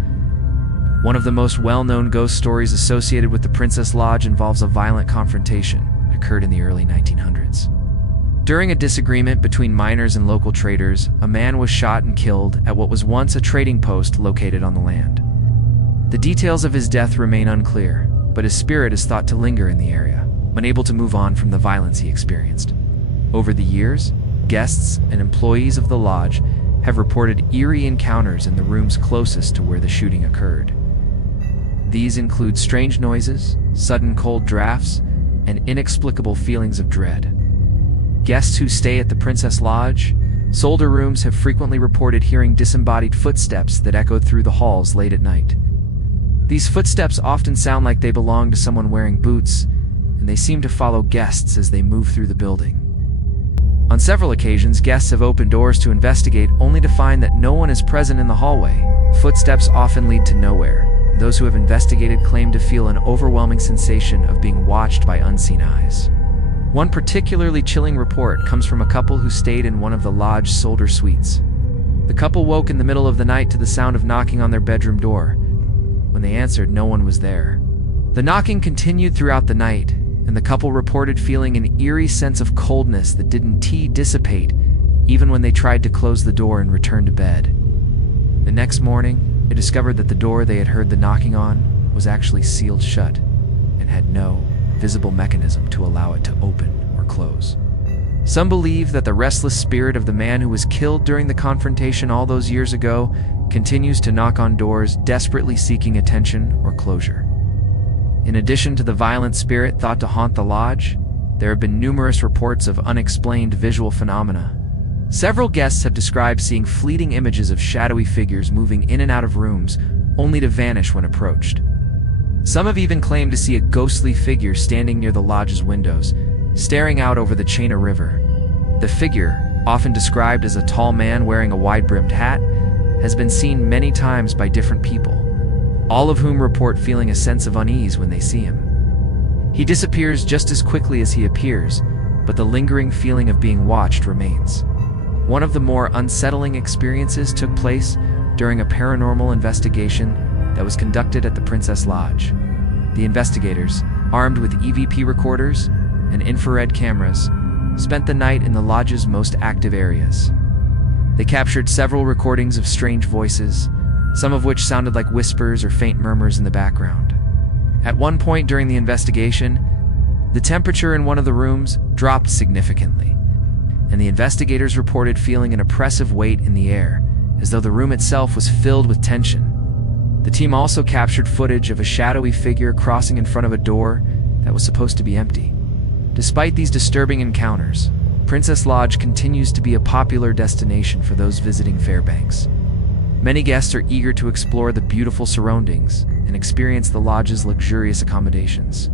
One of the most well-known ghost stories associated with the Princess Lodge involves a violent confrontation that occurred in the early 1900s. During a disagreement between miners and local traders, a man was shot and killed at what was once a trading post located on the land. The details of his death remain unclear, but his spirit is thought to linger in the area, unable to move on from the violence he experienced. Over the years, guests and employees of the lodge have reported eerie encounters in the rooms closest to where the shooting occurred. These include strange noises, sudden cold drafts, and inexplicable feelings of dread. Guests who stay at the Princess Lodge Soldier rooms have frequently reported hearing disembodied footsteps that echo through the halls late at night. These footsteps often sound like they belong to someone wearing boots, and they seem to follow guests as they move through the building. On several occasions, guests have opened doors to investigate, only to find that no one is present in the hallway. Footsteps often lead to nowhere. Those who have investigated claim to feel an overwhelming sensation of being watched by unseen eyes. One particularly chilling report comes from a couple who stayed in one of the lodge soldier suites. The couple woke in the middle of the night to the sound of knocking on their bedroom door. When they answered, no one was there. The knocking continued throughout the night, and the couple reported feeling an eerie sense of coldness that didn't dissipate even when they tried to close the door and return to bed. The next morning, they discovered that the door they had heard the knocking on was actually sealed shut and had no visible mechanism to allow it to open or close. Some believe that the restless spirit of the man who was killed during the confrontation all those years ago continues to knock on doors, desperately seeking attention or closure. In addition to the violent spirit thought to haunt the lodge, there have been numerous reports of unexplained visual phenomena. Several guests have described seeing fleeting images of shadowy figures moving in and out of rooms, only to vanish when approached. Some have even claimed to see a ghostly figure standing near the lodge's windows, staring out over the Chena River. The figure, often described as a tall man wearing a wide-brimmed hat, has been seen many times by different people, all of whom report feeling a sense of unease when they see him. He disappears just as quickly as he appears, but the lingering feeling of being watched remains. One of the more unsettling experiences took place during a paranormal investigation that was conducted at the Princess Lodge. The investigators, armed with EVP recorders and infrared cameras, spent the night in the lodge's most active areas. They captured several recordings of strange voices, some of which sounded like whispers or faint murmurs in the background. At one point during the investigation, the temperature in one of the rooms dropped significantly, and the investigators reported feeling an oppressive weight in the air, as though the room itself was filled with tension. The team also captured footage of a shadowy figure crossing in front of a door that was supposed to be empty. Despite these disturbing encounters, Princess Lodge continues to be a popular destination for those visiting Fairbanks. Many guests are eager to explore the beautiful surroundings and experience the lodge's luxurious accommodations.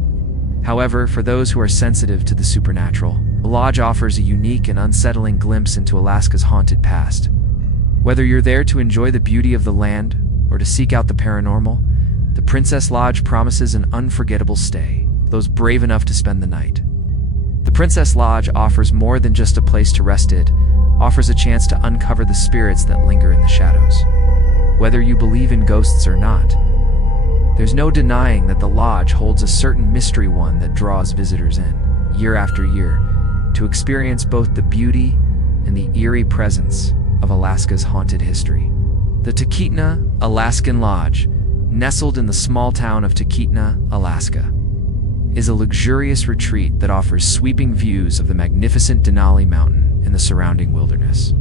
However, for those who are sensitive to the supernatural, the lodge offers a unique and unsettling glimpse into Alaska's haunted past. Whether you're there to enjoy the beauty of the land or to seek out the paranormal, the Princess Lodge promises an unforgettable stay for those brave enough to spend the night. The Princess Lodge offers more than just a place to rest. It offers a chance to uncover the spirits that linger in the shadows. Whether you believe in ghosts or not, there's no denying that the lodge holds a certain mystery, one that draws visitors in, year after year, to experience both the beauty and the eerie presence of Alaska's haunted history. The Talkeetna Alaskan Lodge, nestled in the small town of Talkeetna, Alaska, is a luxurious retreat that offers sweeping views of the magnificent Denali Mountain and the surrounding wilderness.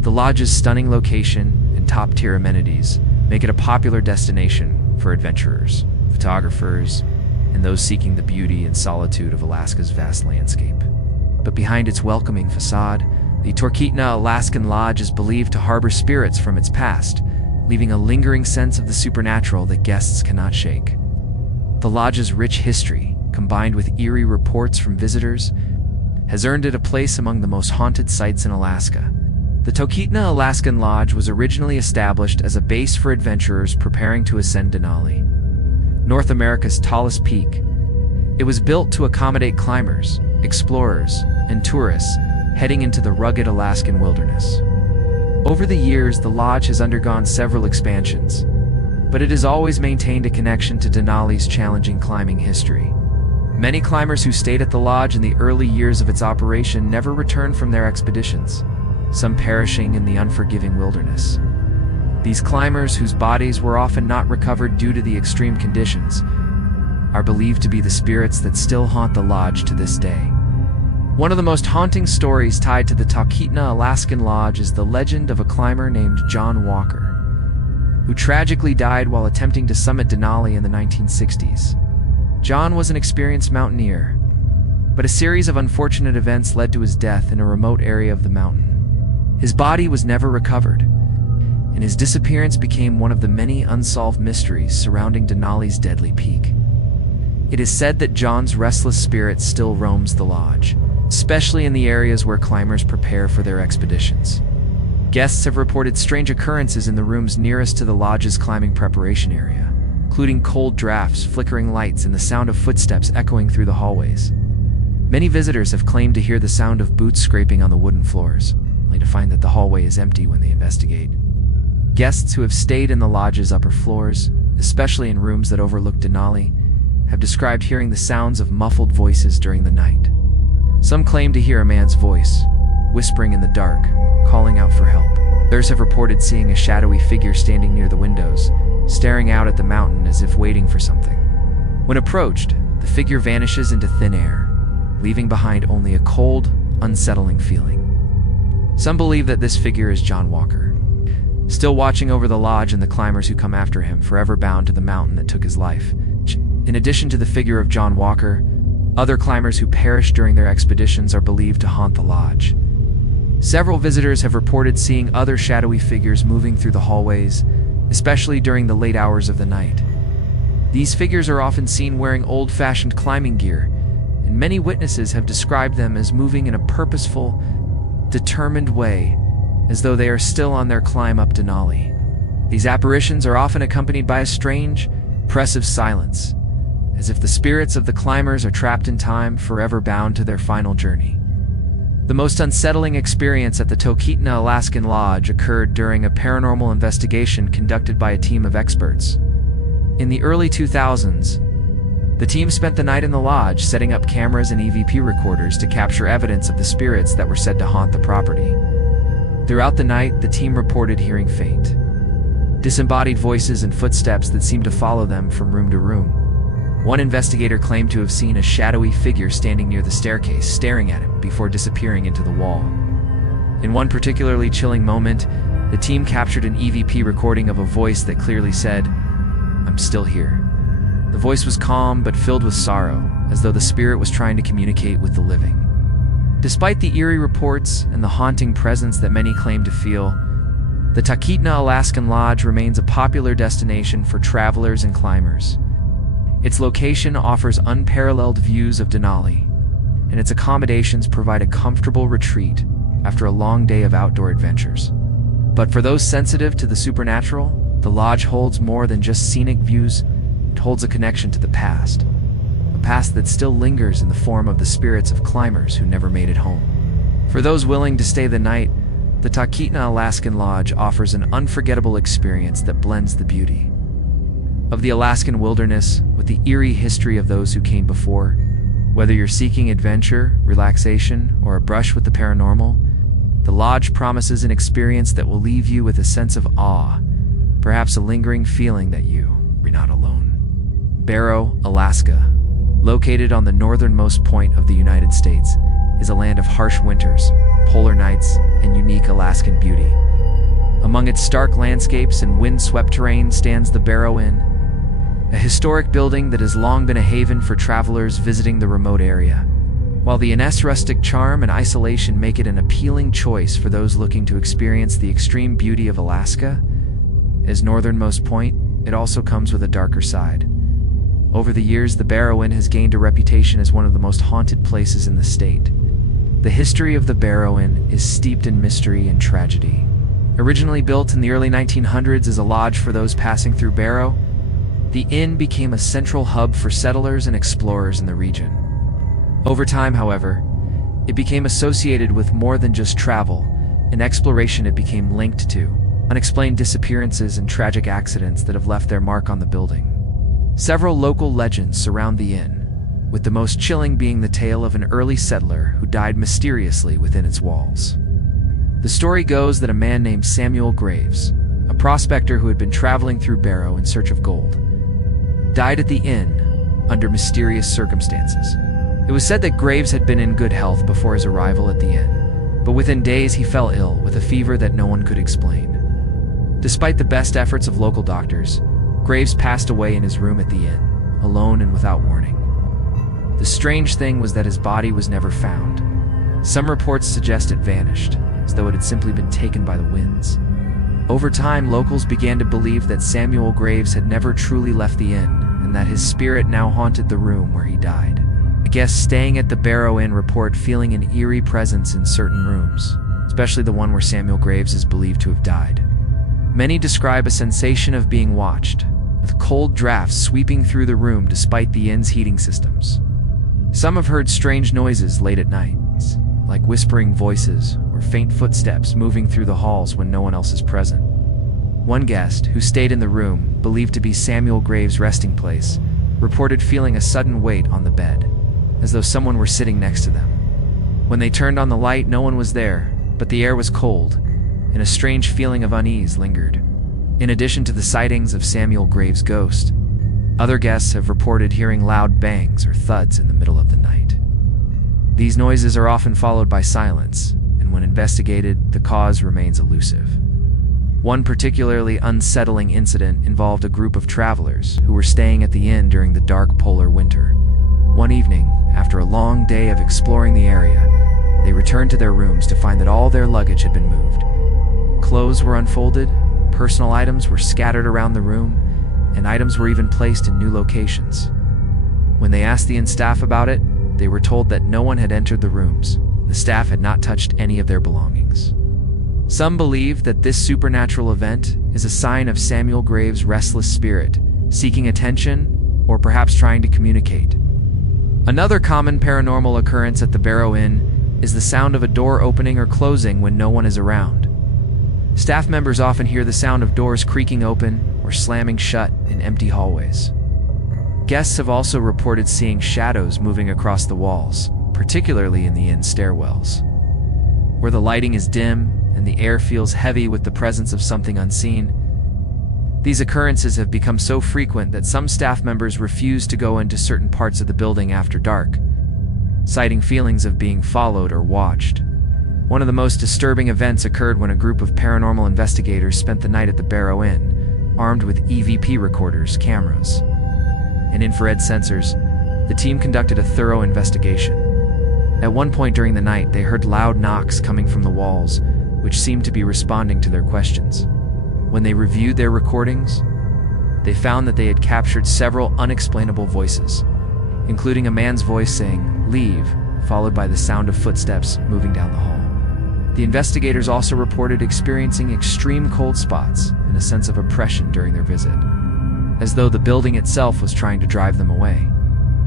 The lodge's stunning location and top-tier amenities make it a popular destination for adventurers, photographers, and those seeking the beauty and solitude of Alaska's vast landscape. But behind its welcoming facade, the Talkeetna Alaskan Lodge is believed to harbor spirits from its past, leaving a lingering sense of the supernatural that guests cannot shake. The lodge's rich history, combined with eerie reports from visitors, has earned it a place among the most haunted sites in Alaska. The Talkeetna Alaskan Lodge was originally established as a base for adventurers preparing to ascend Denali, North America's tallest peak. It was built to accommodate climbers, explorers, and tourists heading into the rugged Alaskan wilderness. Over the years, the lodge has undergone several expansions, but it has always maintained a connection to Denali's challenging climbing history. Many climbers who stayed at the lodge in the early years of its operation never returned from their expeditions, some perishing in the unforgiving wilderness. These climbers, whose bodies were often not recovered due to the extreme conditions, are believed to be the spirits that still haunt the lodge to this day. One of the most haunting stories tied to the Talkeetna Alaskan Lodge is the legend of a climber named John Walker, who tragically died while attempting to summit Denali in the 1960s. John was an experienced mountaineer, but a series of unfortunate events led to his death in a remote area of the mountain. His body was never recovered, and his disappearance became one of the many unsolved mysteries surrounding Denali's deadly peak. It is said that John's restless spirit still roams the lodge, especially in the areas where climbers prepare for their expeditions. Guests have reported strange occurrences in the rooms nearest to the lodge's climbing preparation area, including cold drafts, flickering lights, and the sound of footsteps echoing through the hallways. Many visitors have claimed to hear the sound of boots scraping on the wooden floors, only to find that the hallway is empty when they investigate. Guests who have stayed in the lodge's upper floors, especially in rooms that overlook Denali, have described hearing the sounds of muffled voices during the night. Some claim to hear a man's voice, whispering in the dark, calling out for help. Others have reported seeing a shadowy figure standing near the windows, staring out at the mountain as if waiting for something. When approached, the figure vanishes into thin air, leaving behind only a cold, unsettling feeling. Some believe that this figure is John Walker, still watching over the lodge and the climbers who come after him, forever bound to the mountain that took his life. In addition to the figure of John Walker, other climbers who perished during their expeditions are believed to haunt the lodge. Several visitors have reported seeing other shadowy figures moving through the hallways, especially during the late hours of the night. These figures are often seen wearing old-fashioned climbing gear, and many witnesses have described them as moving in a purposeful, determined way, as though they are still on their climb up Denali. These apparitions are often accompanied by a strange, oppressive silence, as if the spirits of the climbers are trapped in time, forever bound to their final journey. The most unsettling experience at the Talkeetna Alaskan Lodge occurred during a paranormal investigation conducted by a team of experts. In the early 2000s, the team spent the night in the lodge setting up cameras and EVP recorders to capture evidence of the spirits that were said to haunt the property. Throughout the night, the team reported hearing faint, disembodied voices and footsteps that seemed to follow them from room to room. One investigator claimed to have seen a shadowy figure standing near the staircase, staring at him before disappearing into the wall. In one particularly chilling moment, the team captured an EVP recording of a voice that clearly said, "I'm still here." The voice was calm but filled with sorrow, as though the spirit was trying to communicate with the living. Despite the eerie reports and the haunting presence that many claim to feel, the Talkeetna Alaskan Lodge remains a popular destination for travelers and climbers. Its location offers unparalleled views of Denali, and its accommodations provide a comfortable retreat after a long day of outdoor adventures. But for those sensitive to the supernatural, the lodge holds more than just scenic views. It holds a connection to the past, a past that still lingers in the form of the spirits of climbers who never made it home. For those willing to stay the night, the Talkeetna Alaskan Lodge offers an unforgettable experience that blends the beauty of the Alaskan wilderness with the eerie history of those who came before. Whether you're seeking adventure, relaxation, or a brush with the paranormal, the lodge promises an experience that will leave you with a sense of awe, perhaps a lingering feeling that you are not alone. Barrow, Alaska, located on the northernmost point of the United States, is a land of harsh winters, polar nights, and unique Alaskan beauty. Among its stark landscapes and wind-swept terrain stands the Barrow Inn, a historic building that has long been a haven for travelers visiting the remote area. While the inn's rustic charm and isolation make it an appealing choice for those looking to experience the extreme beauty of Alaska, as northernmost point, it also comes with a darker side. Over the years, the Barrow Inn has gained a reputation as one of the most haunted places in the state. The history of the Barrow Inn is steeped in mystery and tragedy. Originally built in the early 1900s as a lodge for those passing through Barrow, the inn became a central hub for settlers and explorers in the region. Over time, however, it became associated with more than just travel and exploration. It became linked to unexplained disappearances and tragic accidents that have left their mark on the building. Several local legends surround the inn, with the most chilling being the tale of an early settler who died mysteriously within its walls. The story goes that a man named Samuel Graves, a prospector who had been traveling through Barrow in search of gold, died at the inn under mysterious circumstances. It was said that Graves had been in good health before his arrival at the inn, but within days he fell ill with a fever that no one could explain. Despite the best efforts of local doctors, Graves passed away in his room at the inn, alone and without warning. The strange thing was that his body was never found. Some reports suggest it vanished, as though it had simply been taken by the winds. Over time, locals began to believe that Samuel Graves had never truly left the inn, and that his spirit now haunted the room where he died. Guests staying at the Barrow Inn report feeling an eerie presence in certain rooms, especially the one where Samuel Graves is believed to have died. Many describe a sensation of being watched, with cold drafts sweeping through the room despite the inn's heating systems. Some have heard strange noises late at night, like whispering voices or faint footsteps moving through the halls when no one else is present. One guest, who stayed in the room, believed to be Samuel Graves' resting place, reported feeling a sudden weight on the bed, as though someone were sitting next to them. When they turned on the light, no one was there, but the air was cold, and a strange feeling of unease lingered. In addition to the sightings of Samuel Graves' ghost, other guests have reported hearing loud bangs or thuds in the middle of the night. These noises are often followed by silence, and when investigated, the cause remains elusive. One particularly unsettling incident involved a group of travelers who were staying at the inn during the dark polar winter. One evening, after a long day of exploring the area, they returned to their rooms to find that all their luggage had been moved. Clothes were unfolded, personal items were scattered around the room, and items were even placed in new locations. When they asked the inn staff about it, they were told that no one had entered the rooms. The staff had not touched any of their belongings. Some believe that this supernatural event is a sign of Samuel Graves' restless spirit, seeking attention or perhaps trying to communicate. Another common paranormal occurrence at the Barrow Inn is the sound of a door opening or closing when no one is around. Staff members often hear the sound of doors creaking open or slamming shut in empty hallways. Guests have also reported seeing shadows moving across the walls, particularly in the inn stairwells, where the lighting is dim and the air feels heavy with the presence of something unseen. These occurrences have become so frequent that some staff members refuse to go into certain parts of the building after dark, citing feelings of being followed or watched. One of the most disturbing events occurred when a group of paranormal investigators spent the night at the Barrow Inn, armed with EVP recorders, cameras, and infrared sensors. The team conducted a thorough investigation. At one point during the night, they heard loud knocks coming from the walls, which seemed to be responding to their questions. When they reviewed their recordings, they found that they had captured several unexplainable voices, including a man's voice saying, "Leave," followed by the sound of footsteps moving down the hall. The investigators also reported experiencing extreme cold spots and a sense of oppression during their visit, as though the building itself was trying to drive them away.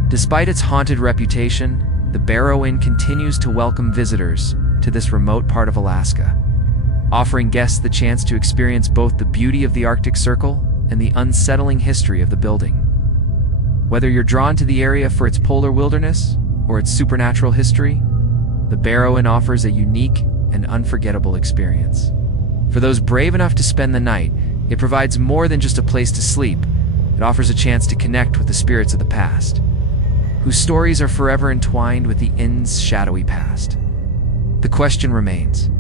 Despite its haunted reputation, the Barrow Inn continues to welcome visitors to this remote part of Alaska, offering guests the chance to experience both the beauty of the Arctic Circle and the unsettling history of the building. Whether you're drawn to the area for its polar wilderness or its supernatural history, the Barrow Inn offers a unique and unforgettable experience. For those brave enough to spend the night, it provides more than just a place to sleep. It offers a chance to connect with the spirits of the past, whose stories are forever entwined with the inn's shadowy past. The question remains,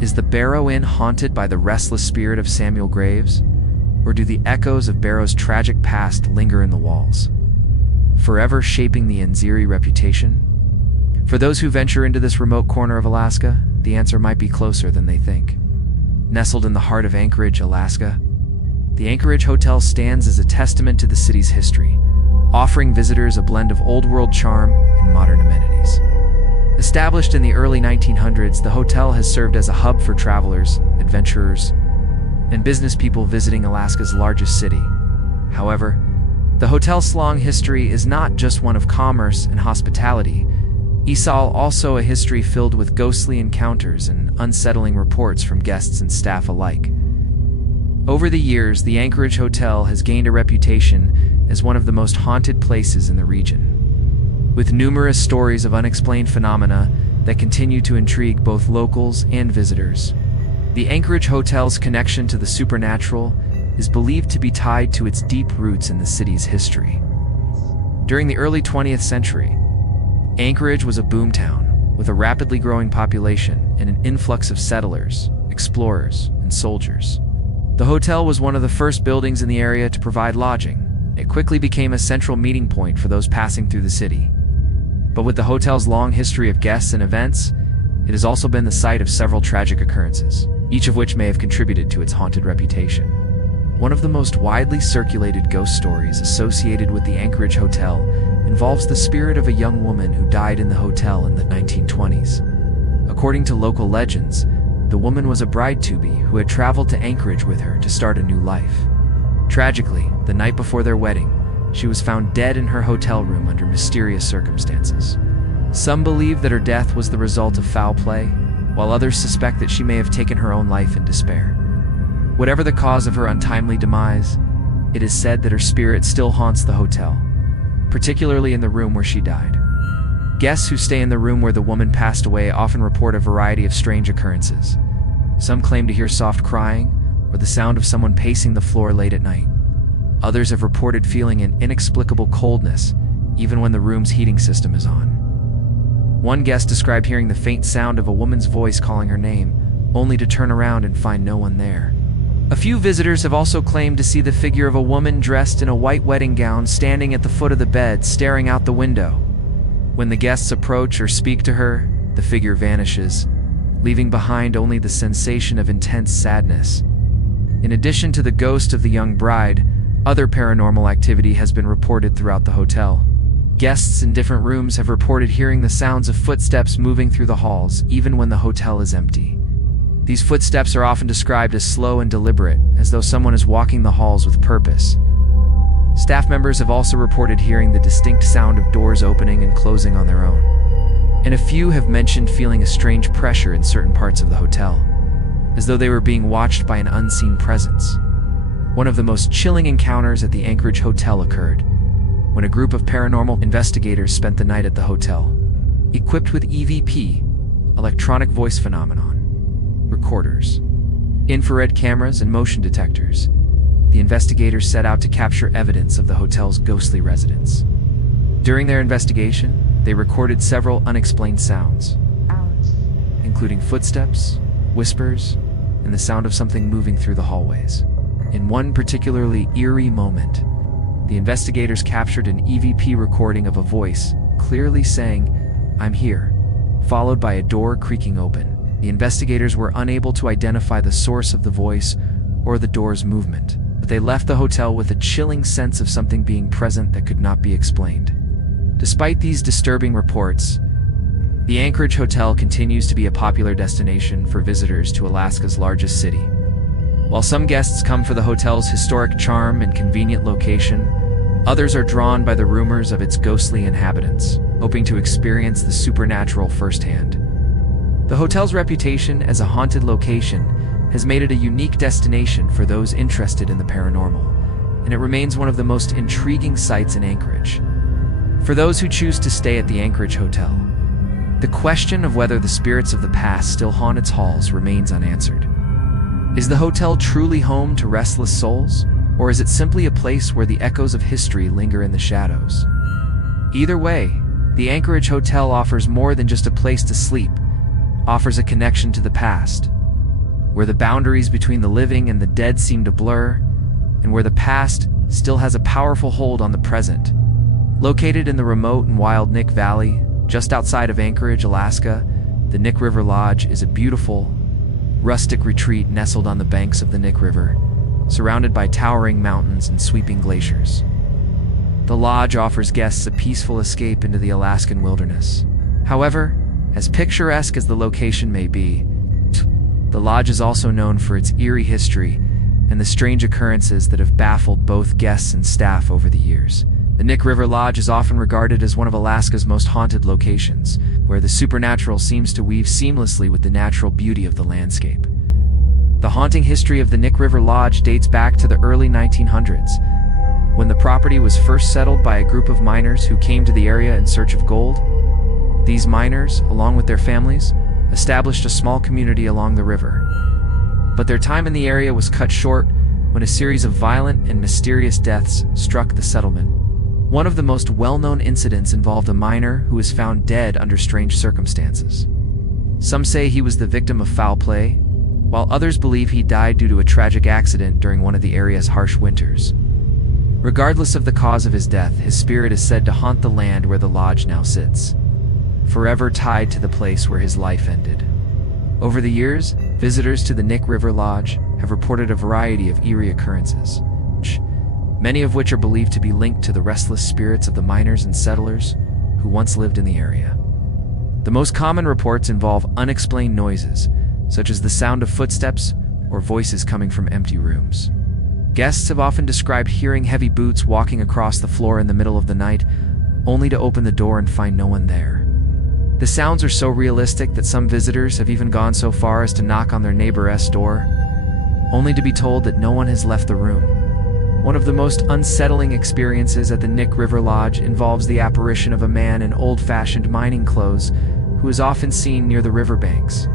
is the Barrow Inn haunted by the restless spirit of Samuel Graves, or do the echoes of Barrow's tragic past linger in the walls, forever shaping the inn's eerie reputation? For those who venture into this remote corner of Alaska, the answer might be closer than they think. Nestled in the heart of Anchorage, Alaska, the Anchorage Hotel stands as a testament to the city's history, offering visitors a blend of old-world charm and modern amenities. Established in the early 1900s, the hotel has served as a hub for travelers, adventurers, and business people visiting Alaska's largest city. However, the hotel's long history is not just one of commerce and hospitality. It saw also a history filled with ghostly encounters and unsettling reports from guests and staff alike. Over the years, the Anchorage Hotel has gained a reputation as one of the most haunted places in the region, with numerous stories of unexplained phenomena that continue to intrigue both locals and visitors. The Anchorage Hotel's connection to the supernatural is believed to be tied to its deep roots in the city's history. During the early 20th century, Anchorage was a boomtown with a rapidly growing population and an influx of settlers, explorers, and soldiers. The hotel was one of the first buildings in the area to provide lodging. It quickly became a central meeting point for those passing through the city. But with the hotel's long history of guests and events, it has also been the site of several tragic occurrences, each of which may have contributed to its haunted reputation. One of the most widely circulated ghost stories associated with the Anchorage Hotel involves the spirit of a young woman who died in the hotel in the 1920s. According to local legends, the woman was a bride-to-be who had traveled to Anchorage with her to start a new life. Tragically, the night before their wedding, she was found dead in her hotel room under mysterious circumstances. Some believe that her death was the result of foul play, while others suspect that she may have taken her own life in despair. Whatever the cause of her untimely demise, it is said that her spirit still haunts the hotel, particularly in the room where she died. Guests who stay in the room where the woman passed away often report a variety of strange occurrences. Some claim to hear soft crying or the sound of someone pacing the floor late at night. Others have reported feeling an inexplicable coldness, even when the room's heating system is on. One guest described hearing the faint sound of a woman's voice calling her name, only to turn around and find no one there. A few visitors have also claimed to see the figure of a woman dressed in a white wedding gown standing at the foot of the bed, staring out the window. When the guests approach or speak to her, the figure vanishes, leaving behind only the sensation of intense sadness. In addition to the ghost of the young bride, other paranormal activity has been reported throughout the hotel. Guests in different rooms have reported hearing the sounds of footsteps moving through the halls, even when the hotel is empty. These footsteps are often described as slow and deliberate, as though someone is walking the halls with purpose. Staff members have also reported hearing the distinct sound of doors opening and closing on their own. And a few have mentioned feeling a strange pressure in certain parts of the hotel, as though they were being watched by an unseen presence. One of the most chilling encounters at the Anchorage Hotel occurred when a group of paranormal investigators spent the night at the hotel. Equipped with EVP, electronic voice phenomenon, recorders, infrared cameras, and motion detectors, the investigators set out to capture evidence of the hotel's ghostly residents. During their investigation, they recorded several unexplained sounds, including footsteps, whispers, and the sound of something moving through the hallways. In one particularly eerie moment, the investigators captured an EVP recording of a voice clearly saying, "I'm here," followed by a door creaking open. The investigators were unable to identify the source of the voice or the door's movement, but they left the hotel with a chilling sense of something being present that could not be explained. Despite these disturbing reports, the Anchorage Hotel continues to be a popular destination for visitors to Alaska's largest city. While some guests come for the hotel's historic charm and convenient location, others are drawn by the rumors of its ghostly inhabitants, hoping to experience the supernatural firsthand. The hotel's reputation as a haunted location has made it a unique destination for those interested in the paranormal, and it remains one of the most intriguing sights in Anchorage. For those who choose to stay at the Anchorage Hotel, the question of whether the spirits of the past still haunt its halls remains unanswered. Is the hotel truly home to restless souls, or is it simply a place where the echoes of history linger in the shadows? Either way, the Anchorage Hotel offers more than just a place to sleep, offers a connection to the past, where the boundaries between the living and the dead seem to blur, and where the past still has a powerful hold on the present. Located in the remote and wild Knik Valley, just outside of Anchorage, Alaska, the Knik River Lodge is a beautiful, rustic retreat nestled on the banks of the Knik River, surrounded by towering mountains and sweeping glaciers. The lodge offers guests a peaceful escape into the Alaskan wilderness. However, as picturesque as the location may be, the lodge is also known for its eerie history and the strange occurrences that have baffled both guests and staff over the years. The Knik River Lodge is often regarded as one of Alaska's most haunted locations, where the supernatural seems to weave seamlessly with the natural beauty of the landscape. The haunting history of the Knik River Lodge dates back to the early 1900s, when the property was first settled by a group of miners who came to the area in search of gold. These miners, along with their families, established a small community along the river. But their time in the area was cut short when a series of violent and mysterious deaths struck the settlement. One of the most well-known incidents involved a miner who was found dead under strange circumstances. Some say he was the victim of foul play, while others believe he died due to a tragic accident during one of the area's harsh winters. Regardless of the cause of his death, his spirit is said to haunt the land where the lodge now sits, forever tied to the place where his life ended. Over the years, visitors to the Knik River Lodge have reported a variety of eerie occurrences, many of which are believed to be linked to the restless spirits of the miners and settlers who once lived in the area. The most common reports involve unexplained noises, such as the sound of footsteps or voices coming from empty rooms. Guests have often described hearing heavy boots walking across the floor in the middle of the night, only to open the door and find no one there. The sounds are so realistic that some visitors have even gone so far as to knock on their neighbor's door, only to be told that no one has left the room. One of the most unsettling experiences at the Nick River Lodge involves the apparition of a man in old-fashioned mining clothes who is often seen near the riverbanks.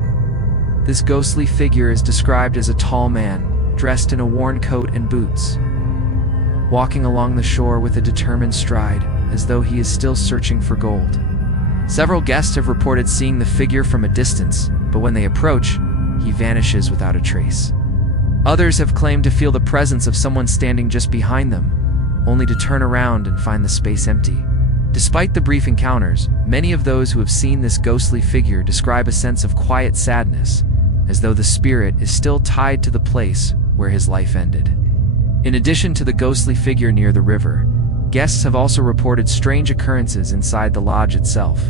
This ghostly figure is described as a tall man, dressed in a worn coat and boots, walking along the shore with a determined stride, as though he is still searching for gold. Several guests have reported seeing the figure from a distance, but when they approach, he vanishes without a trace. Others have claimed to feel the presence of someone standing just behind them, only to turn around and find the space empty. Despite the brief encounters, many of those who have seen this ghostly figure describe a sense of quiet sadness, as though the spirit is still tied to the place where his life ended. In addition to the ghostly figure near the river, guests have also reported strange occurrences inside the lodge itself.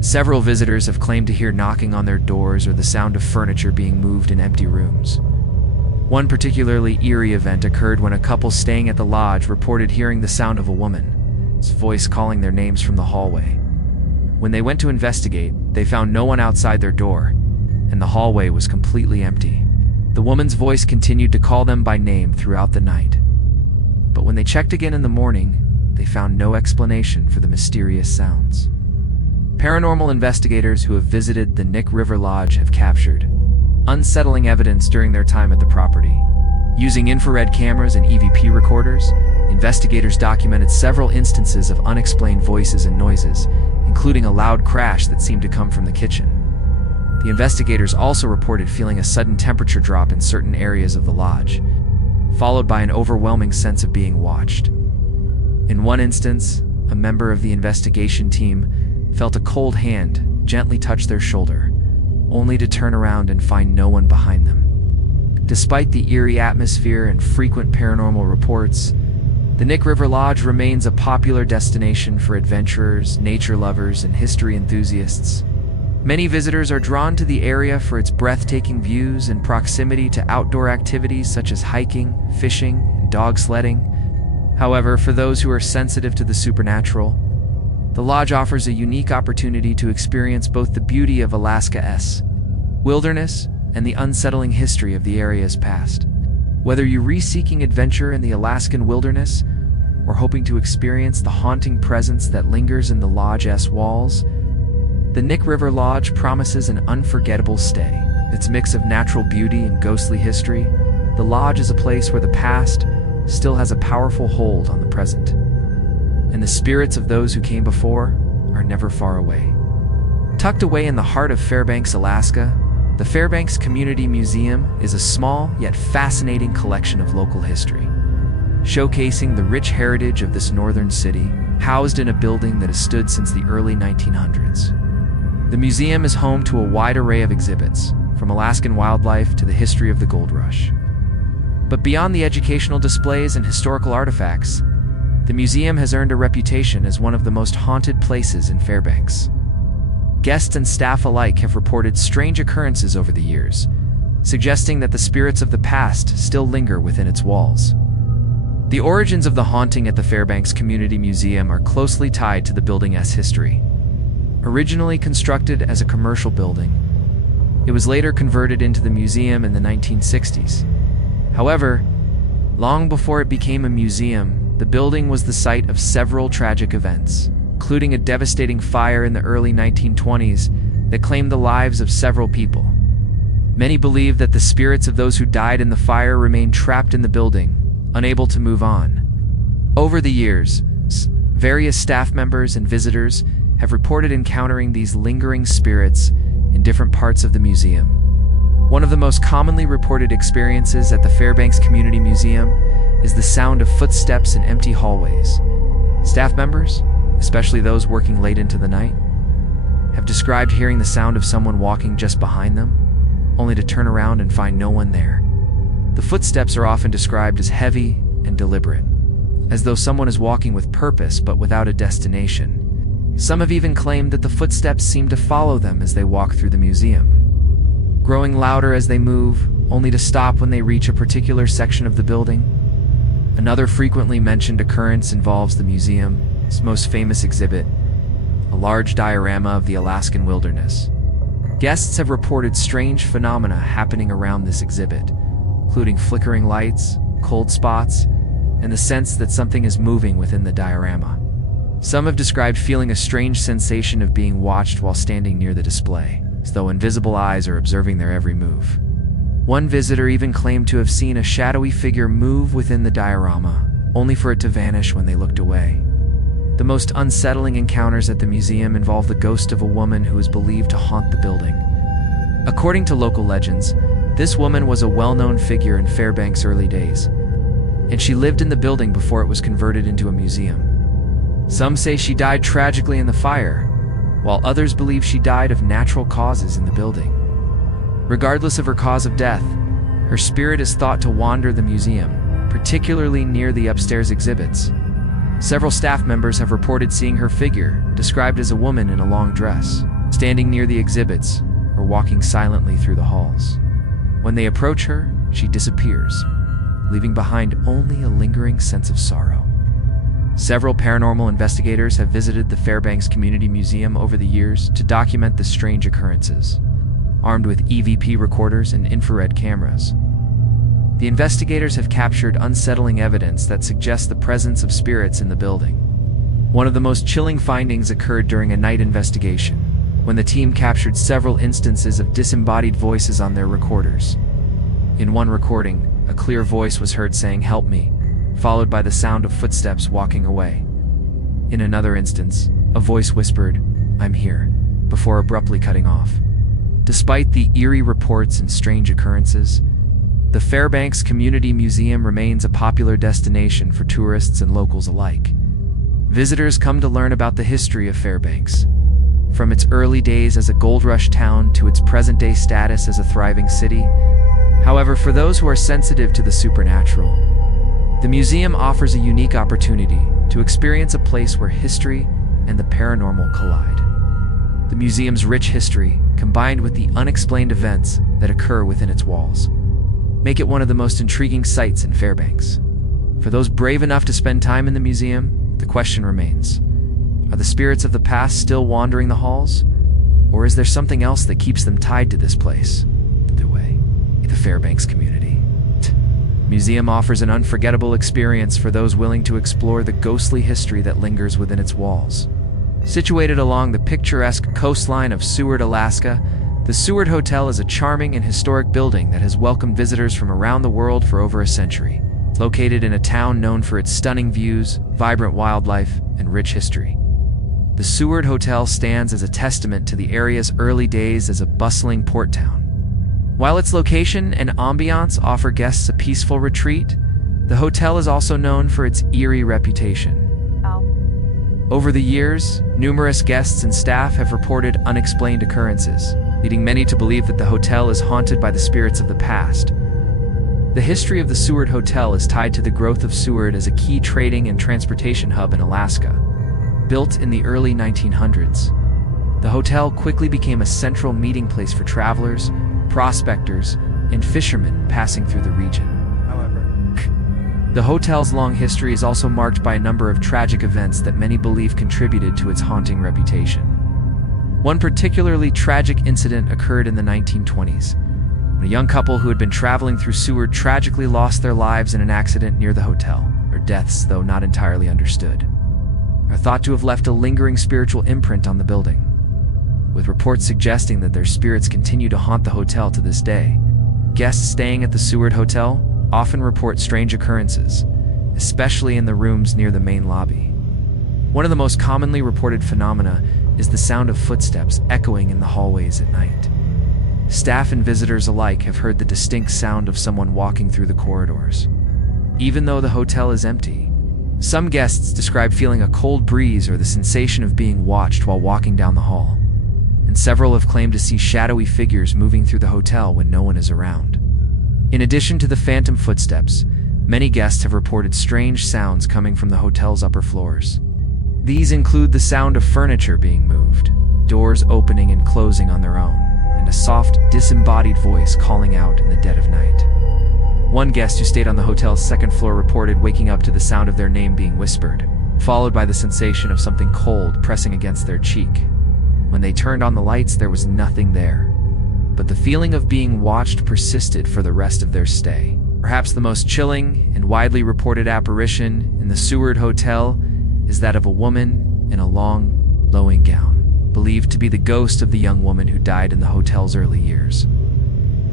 Several visitors have claimed to hear knocking on their doors or the sound of furniture being moved in empty rooms. One particularly eerie event occurred when a couple staying at the lodge reported hearing the sound of a woman's voice calling their names from the hallway. When they went to investigate, they found no one outside their door, and the hallway was completely empty. The woman's voice continued to call them by name throughout the night. But when they checked again in the morning, they found no explanation for the mysterious sounds. Paranormal investigators who have visited the Nick River Lodge have captured unsettling evidence during their time at the property. Using infrared cameras and EVP recorders, investigators documented several instances of unexplained voices and noises, including a loud crash that seemed to come from the kitchen. The investigators also reported feeling a sudden temperature drop in certain areas of the lodge, followed by an overwhelming sense of being watched. In one instance, a member of the investigation team felt a cold hand gently touch their shoulder, only to turn around and find no one behind them. Despite the eerie atmosphere and frequent paranormal reports, the Nick River Lodge remains a popular destination for adventurers, nature lovers, and history enthusiasts. Many visitors are drawn to the area for its breathtaking views and proximity to outdoor activities such as hiking, fishing, and dog sledding. However, for those who are sensitive to the supernatural, the lodge offers a unique opportunity to experience both the beauty of Alaska's wilderness and the unsettling history of the area's past. Whether you're seeking adventure in the Alaskan wilderness or hoping to experience the haunting presence that lingers in the lodge's walls, the Nick River Lodge promises an unforgettable stay. Its mix of natural beauty and ghostly history, the lodge is a place where the past still has a powerful hold on the present, and the spirits of those who came before are never far away. Tucked away in the heart of Fairbanks, Alaska, the Fairbanks Community Museum is a small yet fascinating collection of local history, showcasing the rich heritage of this northern city, housed in a building that has stood since the early 1900s. The museum is home to a wide array of exhibits, from Alaskan wildlife to the history of the gold rush. But beyond the educational displays and historical artifacts, the museum has earned a reputation as one of the most haunted places in Fairbanks. Guests and staff alike have reported strange occurrences over the years, suggesting that the spirits of the past still linger within its walls. The origins of the haunting at the Fairbanks Community Museum are closely tied to the building's history. Originally constructed as a commercial building, it was later converted into the museum in the 1960s. However, long before it became a museum, the building was the site of several tragic events, including a devastating fire in the early 1920s that claimed the lives of several people. Many believe that the spirits of those who died in the fire remain trapped in the building, unable to move on. Over the years, various staff members and visitors have reported encountering these lingering spirits in different parts of the museum. One of the most commonly reported experiences at the Fairbanks Community Museum is the sound of footsteps in empty hallways. Staff members, especially those working late into the night, have described hearing the sound of someone walking just behind them, only to turn around and find no one there. The footsteps are often described as heavy and deliberate, as though someone is walking with purpose but without a destination. Some have even claimed that the footsteps seem to follow them as they walk through the museum, growing louder as they move, only to stop when they reach a particular section of the building. Another frequently mentioned occurrence involves the museum's most famous exhibit, a large diorama of the Alaskan wilderness. Guests have reported strange phenomena happening around this exhibit, including flickering lights, cold spots, and the sense that something is moving within the diorama. Some have described feeling a strange sensation of being watched while standing near the display, as though invisible eyes are observing their every move. One visitor even claimed to have seen a shadowy figure move within the diorama, only for it to vanish when they looked away. The most unsettling encounters at the museum involve the ghost of a woman who is believed to haunt the building. According to local legends, this woman was a well-known figure in Fairbanks' early days, and she lived in the building before it was converted into a museum. Some say she died tragically in the fire, while others believe she died of natural causes in the building. Regardless of her cause of death, her spirit is thought to wander the museum, particularly near the upstairs exhibits. Several staff members have reported seeing her figure, described as a woman in a long dress, standing near the exhibits or walking silently through the halls. When they approach her, she disappears, leaving behind only a lingering sense of sorrow. Several paranormal investigators have visited the Fairbanks Community Museum over the years to document the strange occurrences, armed with EVP recorders and infrared cameras. The investigators have captured unsettling evidence that suggests the presence of spirits in the building. One of the most chilling findings occurred during a night investigation, when the team captured several instances of disembodied voices on their recorders. In one recording, a clear voice was heard saying, "Help me," followed by the sound of footsteps walking away. In another instance, a voice whispered, "I'm here," before abruptly cutting off. Despite the eerie reports and strange occurrences, the Fairbanks Community Museum remains a popular destination for tourists and locals alike. Visitors come to learn about the history of Fairbanks, from its early days as a gold rush town to its present-day status as a thriving city. However, for those who are sensitive to the supernatural, the museum offers a unique opportunity to experience a place where history and the paranormal collide. The museum's rich history, combined with the unexplained events that occur within its walls, make it one of the most intriguing sights in Fairbanks. For those brave enough to spend time in the museum, the question remains: are the spirits of the past still wandering the halls? Or is there something else that keeps them tied to this place? Either way, the Fairbanks community museum offers an unforgettable experience for those willing to explore the ghostly history that lingers within its walls. Situated along the picturesque coastline of Seward, Alaska, the Seward Hotel is a charming and historic building that has welcomed visitors from around the world for over a century. Located in a town known for its stunning views, vibrant wildlife, and rich history, the Seward Hotel stands as a testament to the area's early days as a bustling port town. While its location and ambiance offer guests a peaceful retreat, the hotel is also known for its eerie reputation. Over the years, numerous guests and staff have reported unexplained occurrences, leading many to believe that the hotel is haunted by the spirits of the past. The history of the Seward Hotel is tied to the growth of Seward as a key trading and transportation hub in Alaska. Built in the early 1900s, the hotel quickly became a central meeting place for travelers, prospectors, and fishermen passing through the region. However, the hotel's long history is also marked by a number of tragic events that many believe contributed to its haunting reputation. One particularly tragic incident occurred in the 1920s, when a young couple who had been traveling through Seward tragically lost their lives in an accident near the hotel. Their deaths, though not entirely understood, are thought to have left a lingering spiritual imprint on the building, with reports suggesting that their spirits continue to haunt the hotel to this day. Guests staying at the Seward Hotel often report strange occurrences, especially in the rooms near the main lobby. One of the most commonly reported phenomena is the sound of footsteps echoing in the hallways at night. Staff and visitors alike have heard the distinct sound of someone walking through the corridors. Even though the hotel is empty, some guests describe feeling a cold breeze or the sensation of being watched while walking down the hall, and several have claimed to see shadowy figures moving through the hotel when no one is around. In addition to the phantom footsteps, many guests have reported strange sounds coming from the hotel's upper floors. These include the sound of furniture being moved, doors opening and closing on their own, and a soft, disembodied voice calling out in the dead of night. One guest who stayed on the hotel's second floor reported waking up to the sound of their name being whispered, followed by the sensation of something cold pressing against their cheek. When they turned on the lights, there was nothing there, but the feeling of being watched persisted for the rest of their stay. Perhaps the most chilling and widely reported apparition in the Seward Hotel is that of a woman in a long, flowing gown, believed to be the ghost of the young woman who died in the hotel's early years.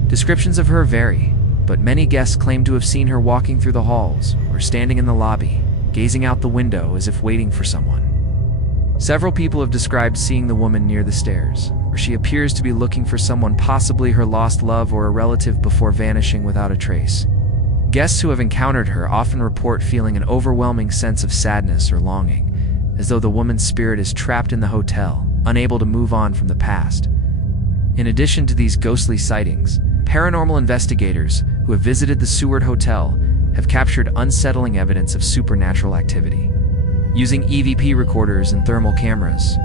Descriptions of her vary, but many guests claim to have seen her walking through the halls or standing in the lobby, gazing out the window as if waiting for someone. Several people have described seeing the woman near the stairs, where she appears to be looking for someone, possibly her lost love or a relative, before vanishing without a trace. Guests who have encountered her often report feeling an overwhelming sense of sadness or longing, as though the woman's spirit is trapped in the hotel, unable to move on from the past. In addition to these ghostly sightings, paranormal investigators who have visited the Seward Hotel have captured unsettling evidence of supernatural activity. Using EVP recorders and thermal cameras,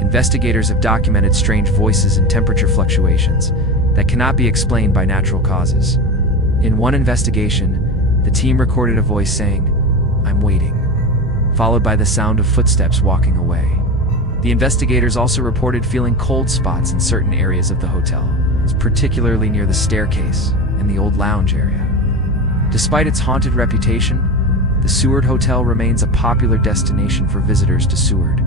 investigators have documented strange voices and temperature fluctuations that cannot be explained by natural causes. In one investigation, the team recorded a voice saying, "I'm waiting," followed by the sound of footsteps walking away. The investigators also reported feeling cold spots in certain areas of the hotel, particularly near the staircase and the old lounge area. Despite its haunted reputation, the Seward Hotel remains a popular destination for visitors to Seward.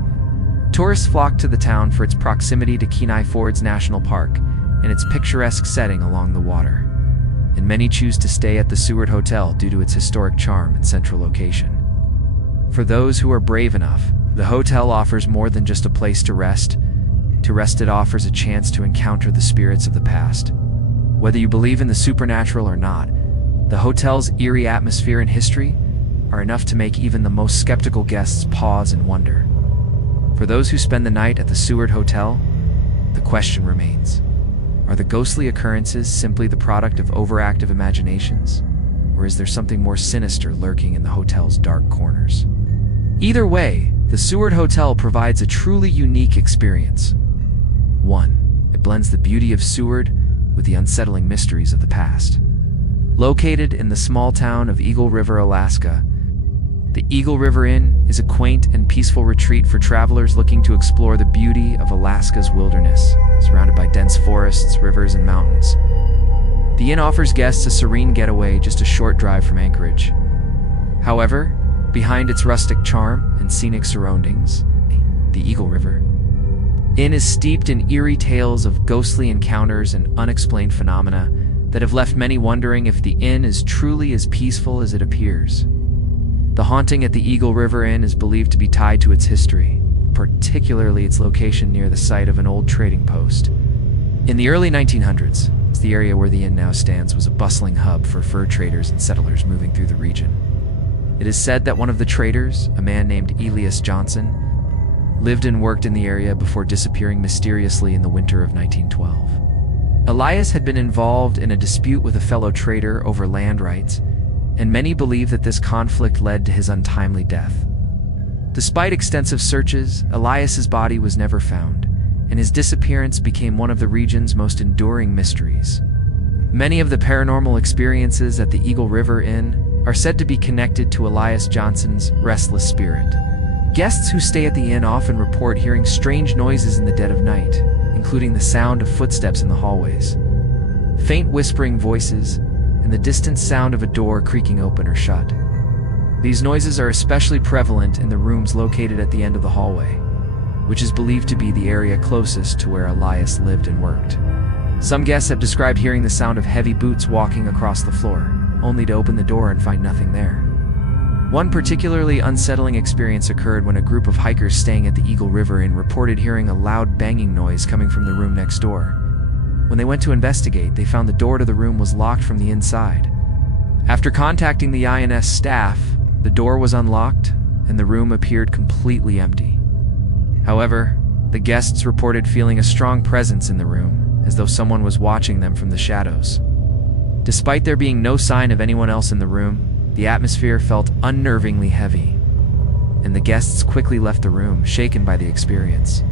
Tourists flock to the town for its proximity to Kenai Ford's National Park and its picturesque setting along the water. And many choose to stay at the Seward Hotel due to its historic charm and central location. For those who are brave enough, the hotel offers more than just a place to rest. It offers a chance to encounter the spirits of the past. Whether you believe in the supernatural or not, the hotel's eerie atmosphere and history are enough to make even the most skeptical guests pause and wonder. For those who spend the night at the Seward Hotel, the question remains: are the ghostly occurrences simply the product of overactive imaginations, or is there something more sinister lurking in the hotel's dark corners? Either way, the Seward Hotel provides a truly unique experience. 1. It blends the beauty of Seward with the unsettling mysteries of the past. Located in the small town of Eagle River, Alaska, the Eagle River Inn is a quaint and peaceful retreat for travelers looking to explore the beauty of Alaska's wilderness, surrounded by dense forests, rivers, and mountains. The inn offers guests a serene getaway just a short drive from Anchorage. However, behind its rustic charm and scenic surroundings, the Eagle River Inn is steeped in eerie tales of ghostly encounters and unexplained phenomena that have left many wondering if the inn is truly as peaceful as it appears. The haunting at the Eagle River Inn is believed to be tied to its history, particularly its location near the site of an old trading post. In the early 1900s, the area where the inn now stands was a bustling hub for fur traders and settlers moving through the region. It is said that one of the traders, a man named Elias Johnson, lived and worked in the area before disappearing mysteriously in the winter of 1912. Elias had been involved in a dispute with a fellow trader over land rights, and many believe that this conflict led to his untimely death. Despite extensive searches, Elias's body was never found, and his disappearance became one of the region's most enduring mysteries. Many of the paranormal experiences at the Eagle River Inn are said to be connected to Elias Johnson's restless spirit. Guests who stay at the inn often report hearing strange noises in the dead of night, including the sound of footsteps in the hallways, faint whispering voices, and the distant sound of a door creaking open or shut. These noises are especially prevalent in the rooms located at the end of the hallway, which is believed to be the area closest to where Elias lived and worked. Some guests have described hearing the sound of heavy boots walking across the floor, only to open the door and find nothing there. One particularly unsettling experience occurred when a group of hikers staying at the Eagle River Inn reported hearing a loud banging noise coming from the room next door. When they went to investigate, they found the door to the room was locked from the inside. After contacting the INS staff, the door was unlocked and the room appeared completely empty. However, the guests reported feeling a strong presence in the room, as though someone was watching them from the shadows. Despite there being no sign of anyone else in the room, the atmosphere felt unnervingly heavy, and the guests quickly left the room, shaken by the experience.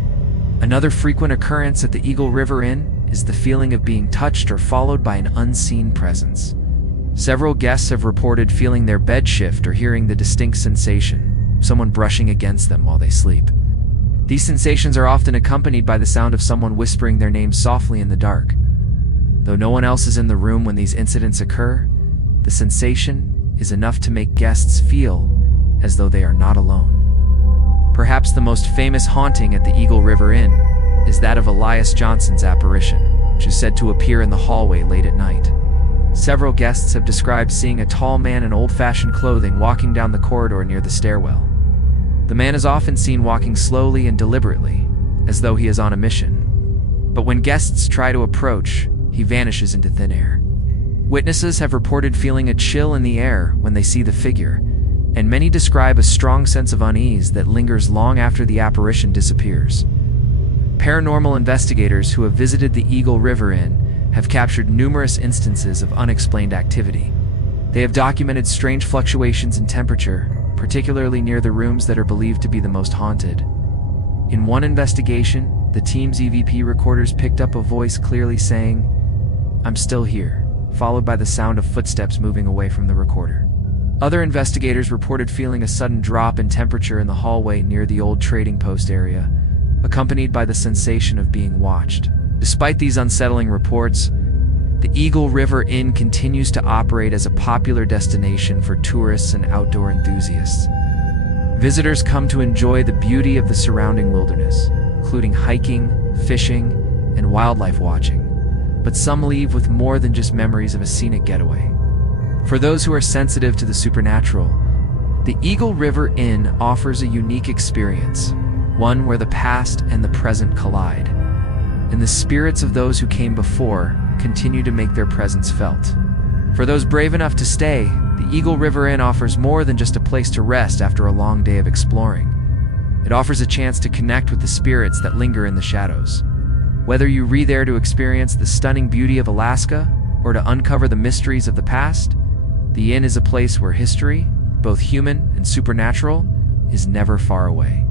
Another frequent occurrence at the Eagle River Inn is the feeling of being touched or followed by an unseen presence. Several guests have reported feeling their bed shift or hearing the distinct sensation, someone brushing against them while they sleep. These sensations are often accompanied by the sound of someone whispering their name softly in the dark. Though no one else is in the room when these incidents occur, The sensation is enough to make guests feel as though they are not alone. Perhaps the most famous haunting at the Eagle River Inn is that of Elias Johnson's apparition, which is said to appear in the hallway late at night. Several guests have described seeing a tall man in old-fashioned clothing walking down the corridor near the stairwell. The man is often seen walking slowly and deliberately, as though he is on a mission. But when guests try to approach, he vanishes into thin air. Witnesses have reported feeling a chill in the air when they see the figure, and many describe a strong sense of unease that lingers long after the apparition disappears. Paranormal investigators who have visited the Eagle River Inn have captured numerous instances of unexplained activity. They have documented strange fluctuations in temperature, particularly near the rooms that are believed to be the most haunted. In one investigation, the team's EVP recorders picked up a voice clearly saying, "I'm still here," followed by the sound of footsteps moving away from the recorder. Other investigators reported feeling a sudden drop in temperature in the hallway near the old trading post area, accompanied by the sensation of being watched. Despite these unsettling reports, the Eagle River Inn continues to operate as a popular destination for tourists and outdoor enthusiasts. Visitors come to enjoy the beauty of the surrounding wilderness, including hiking, fishing, and wildlife watching. But some leave with more than just memories of a scenic getaway. For those who are sensitive to the supernatural, the Eagle River Inn offers a unique experience, one where the past and the present collide, and the spirits of those who came before continue to make their presence felt. For those brave enough to stay, the Eagle River Inn offers more than just a place to rest after a long day of exploring. It offers a chance to connect with the spirits that linger in the shadows. Whether you are there to experience the stunning beauty of Alaska or to uncover the mysteries of the past, the inn is a place where history, both human and supernatural, is never far away.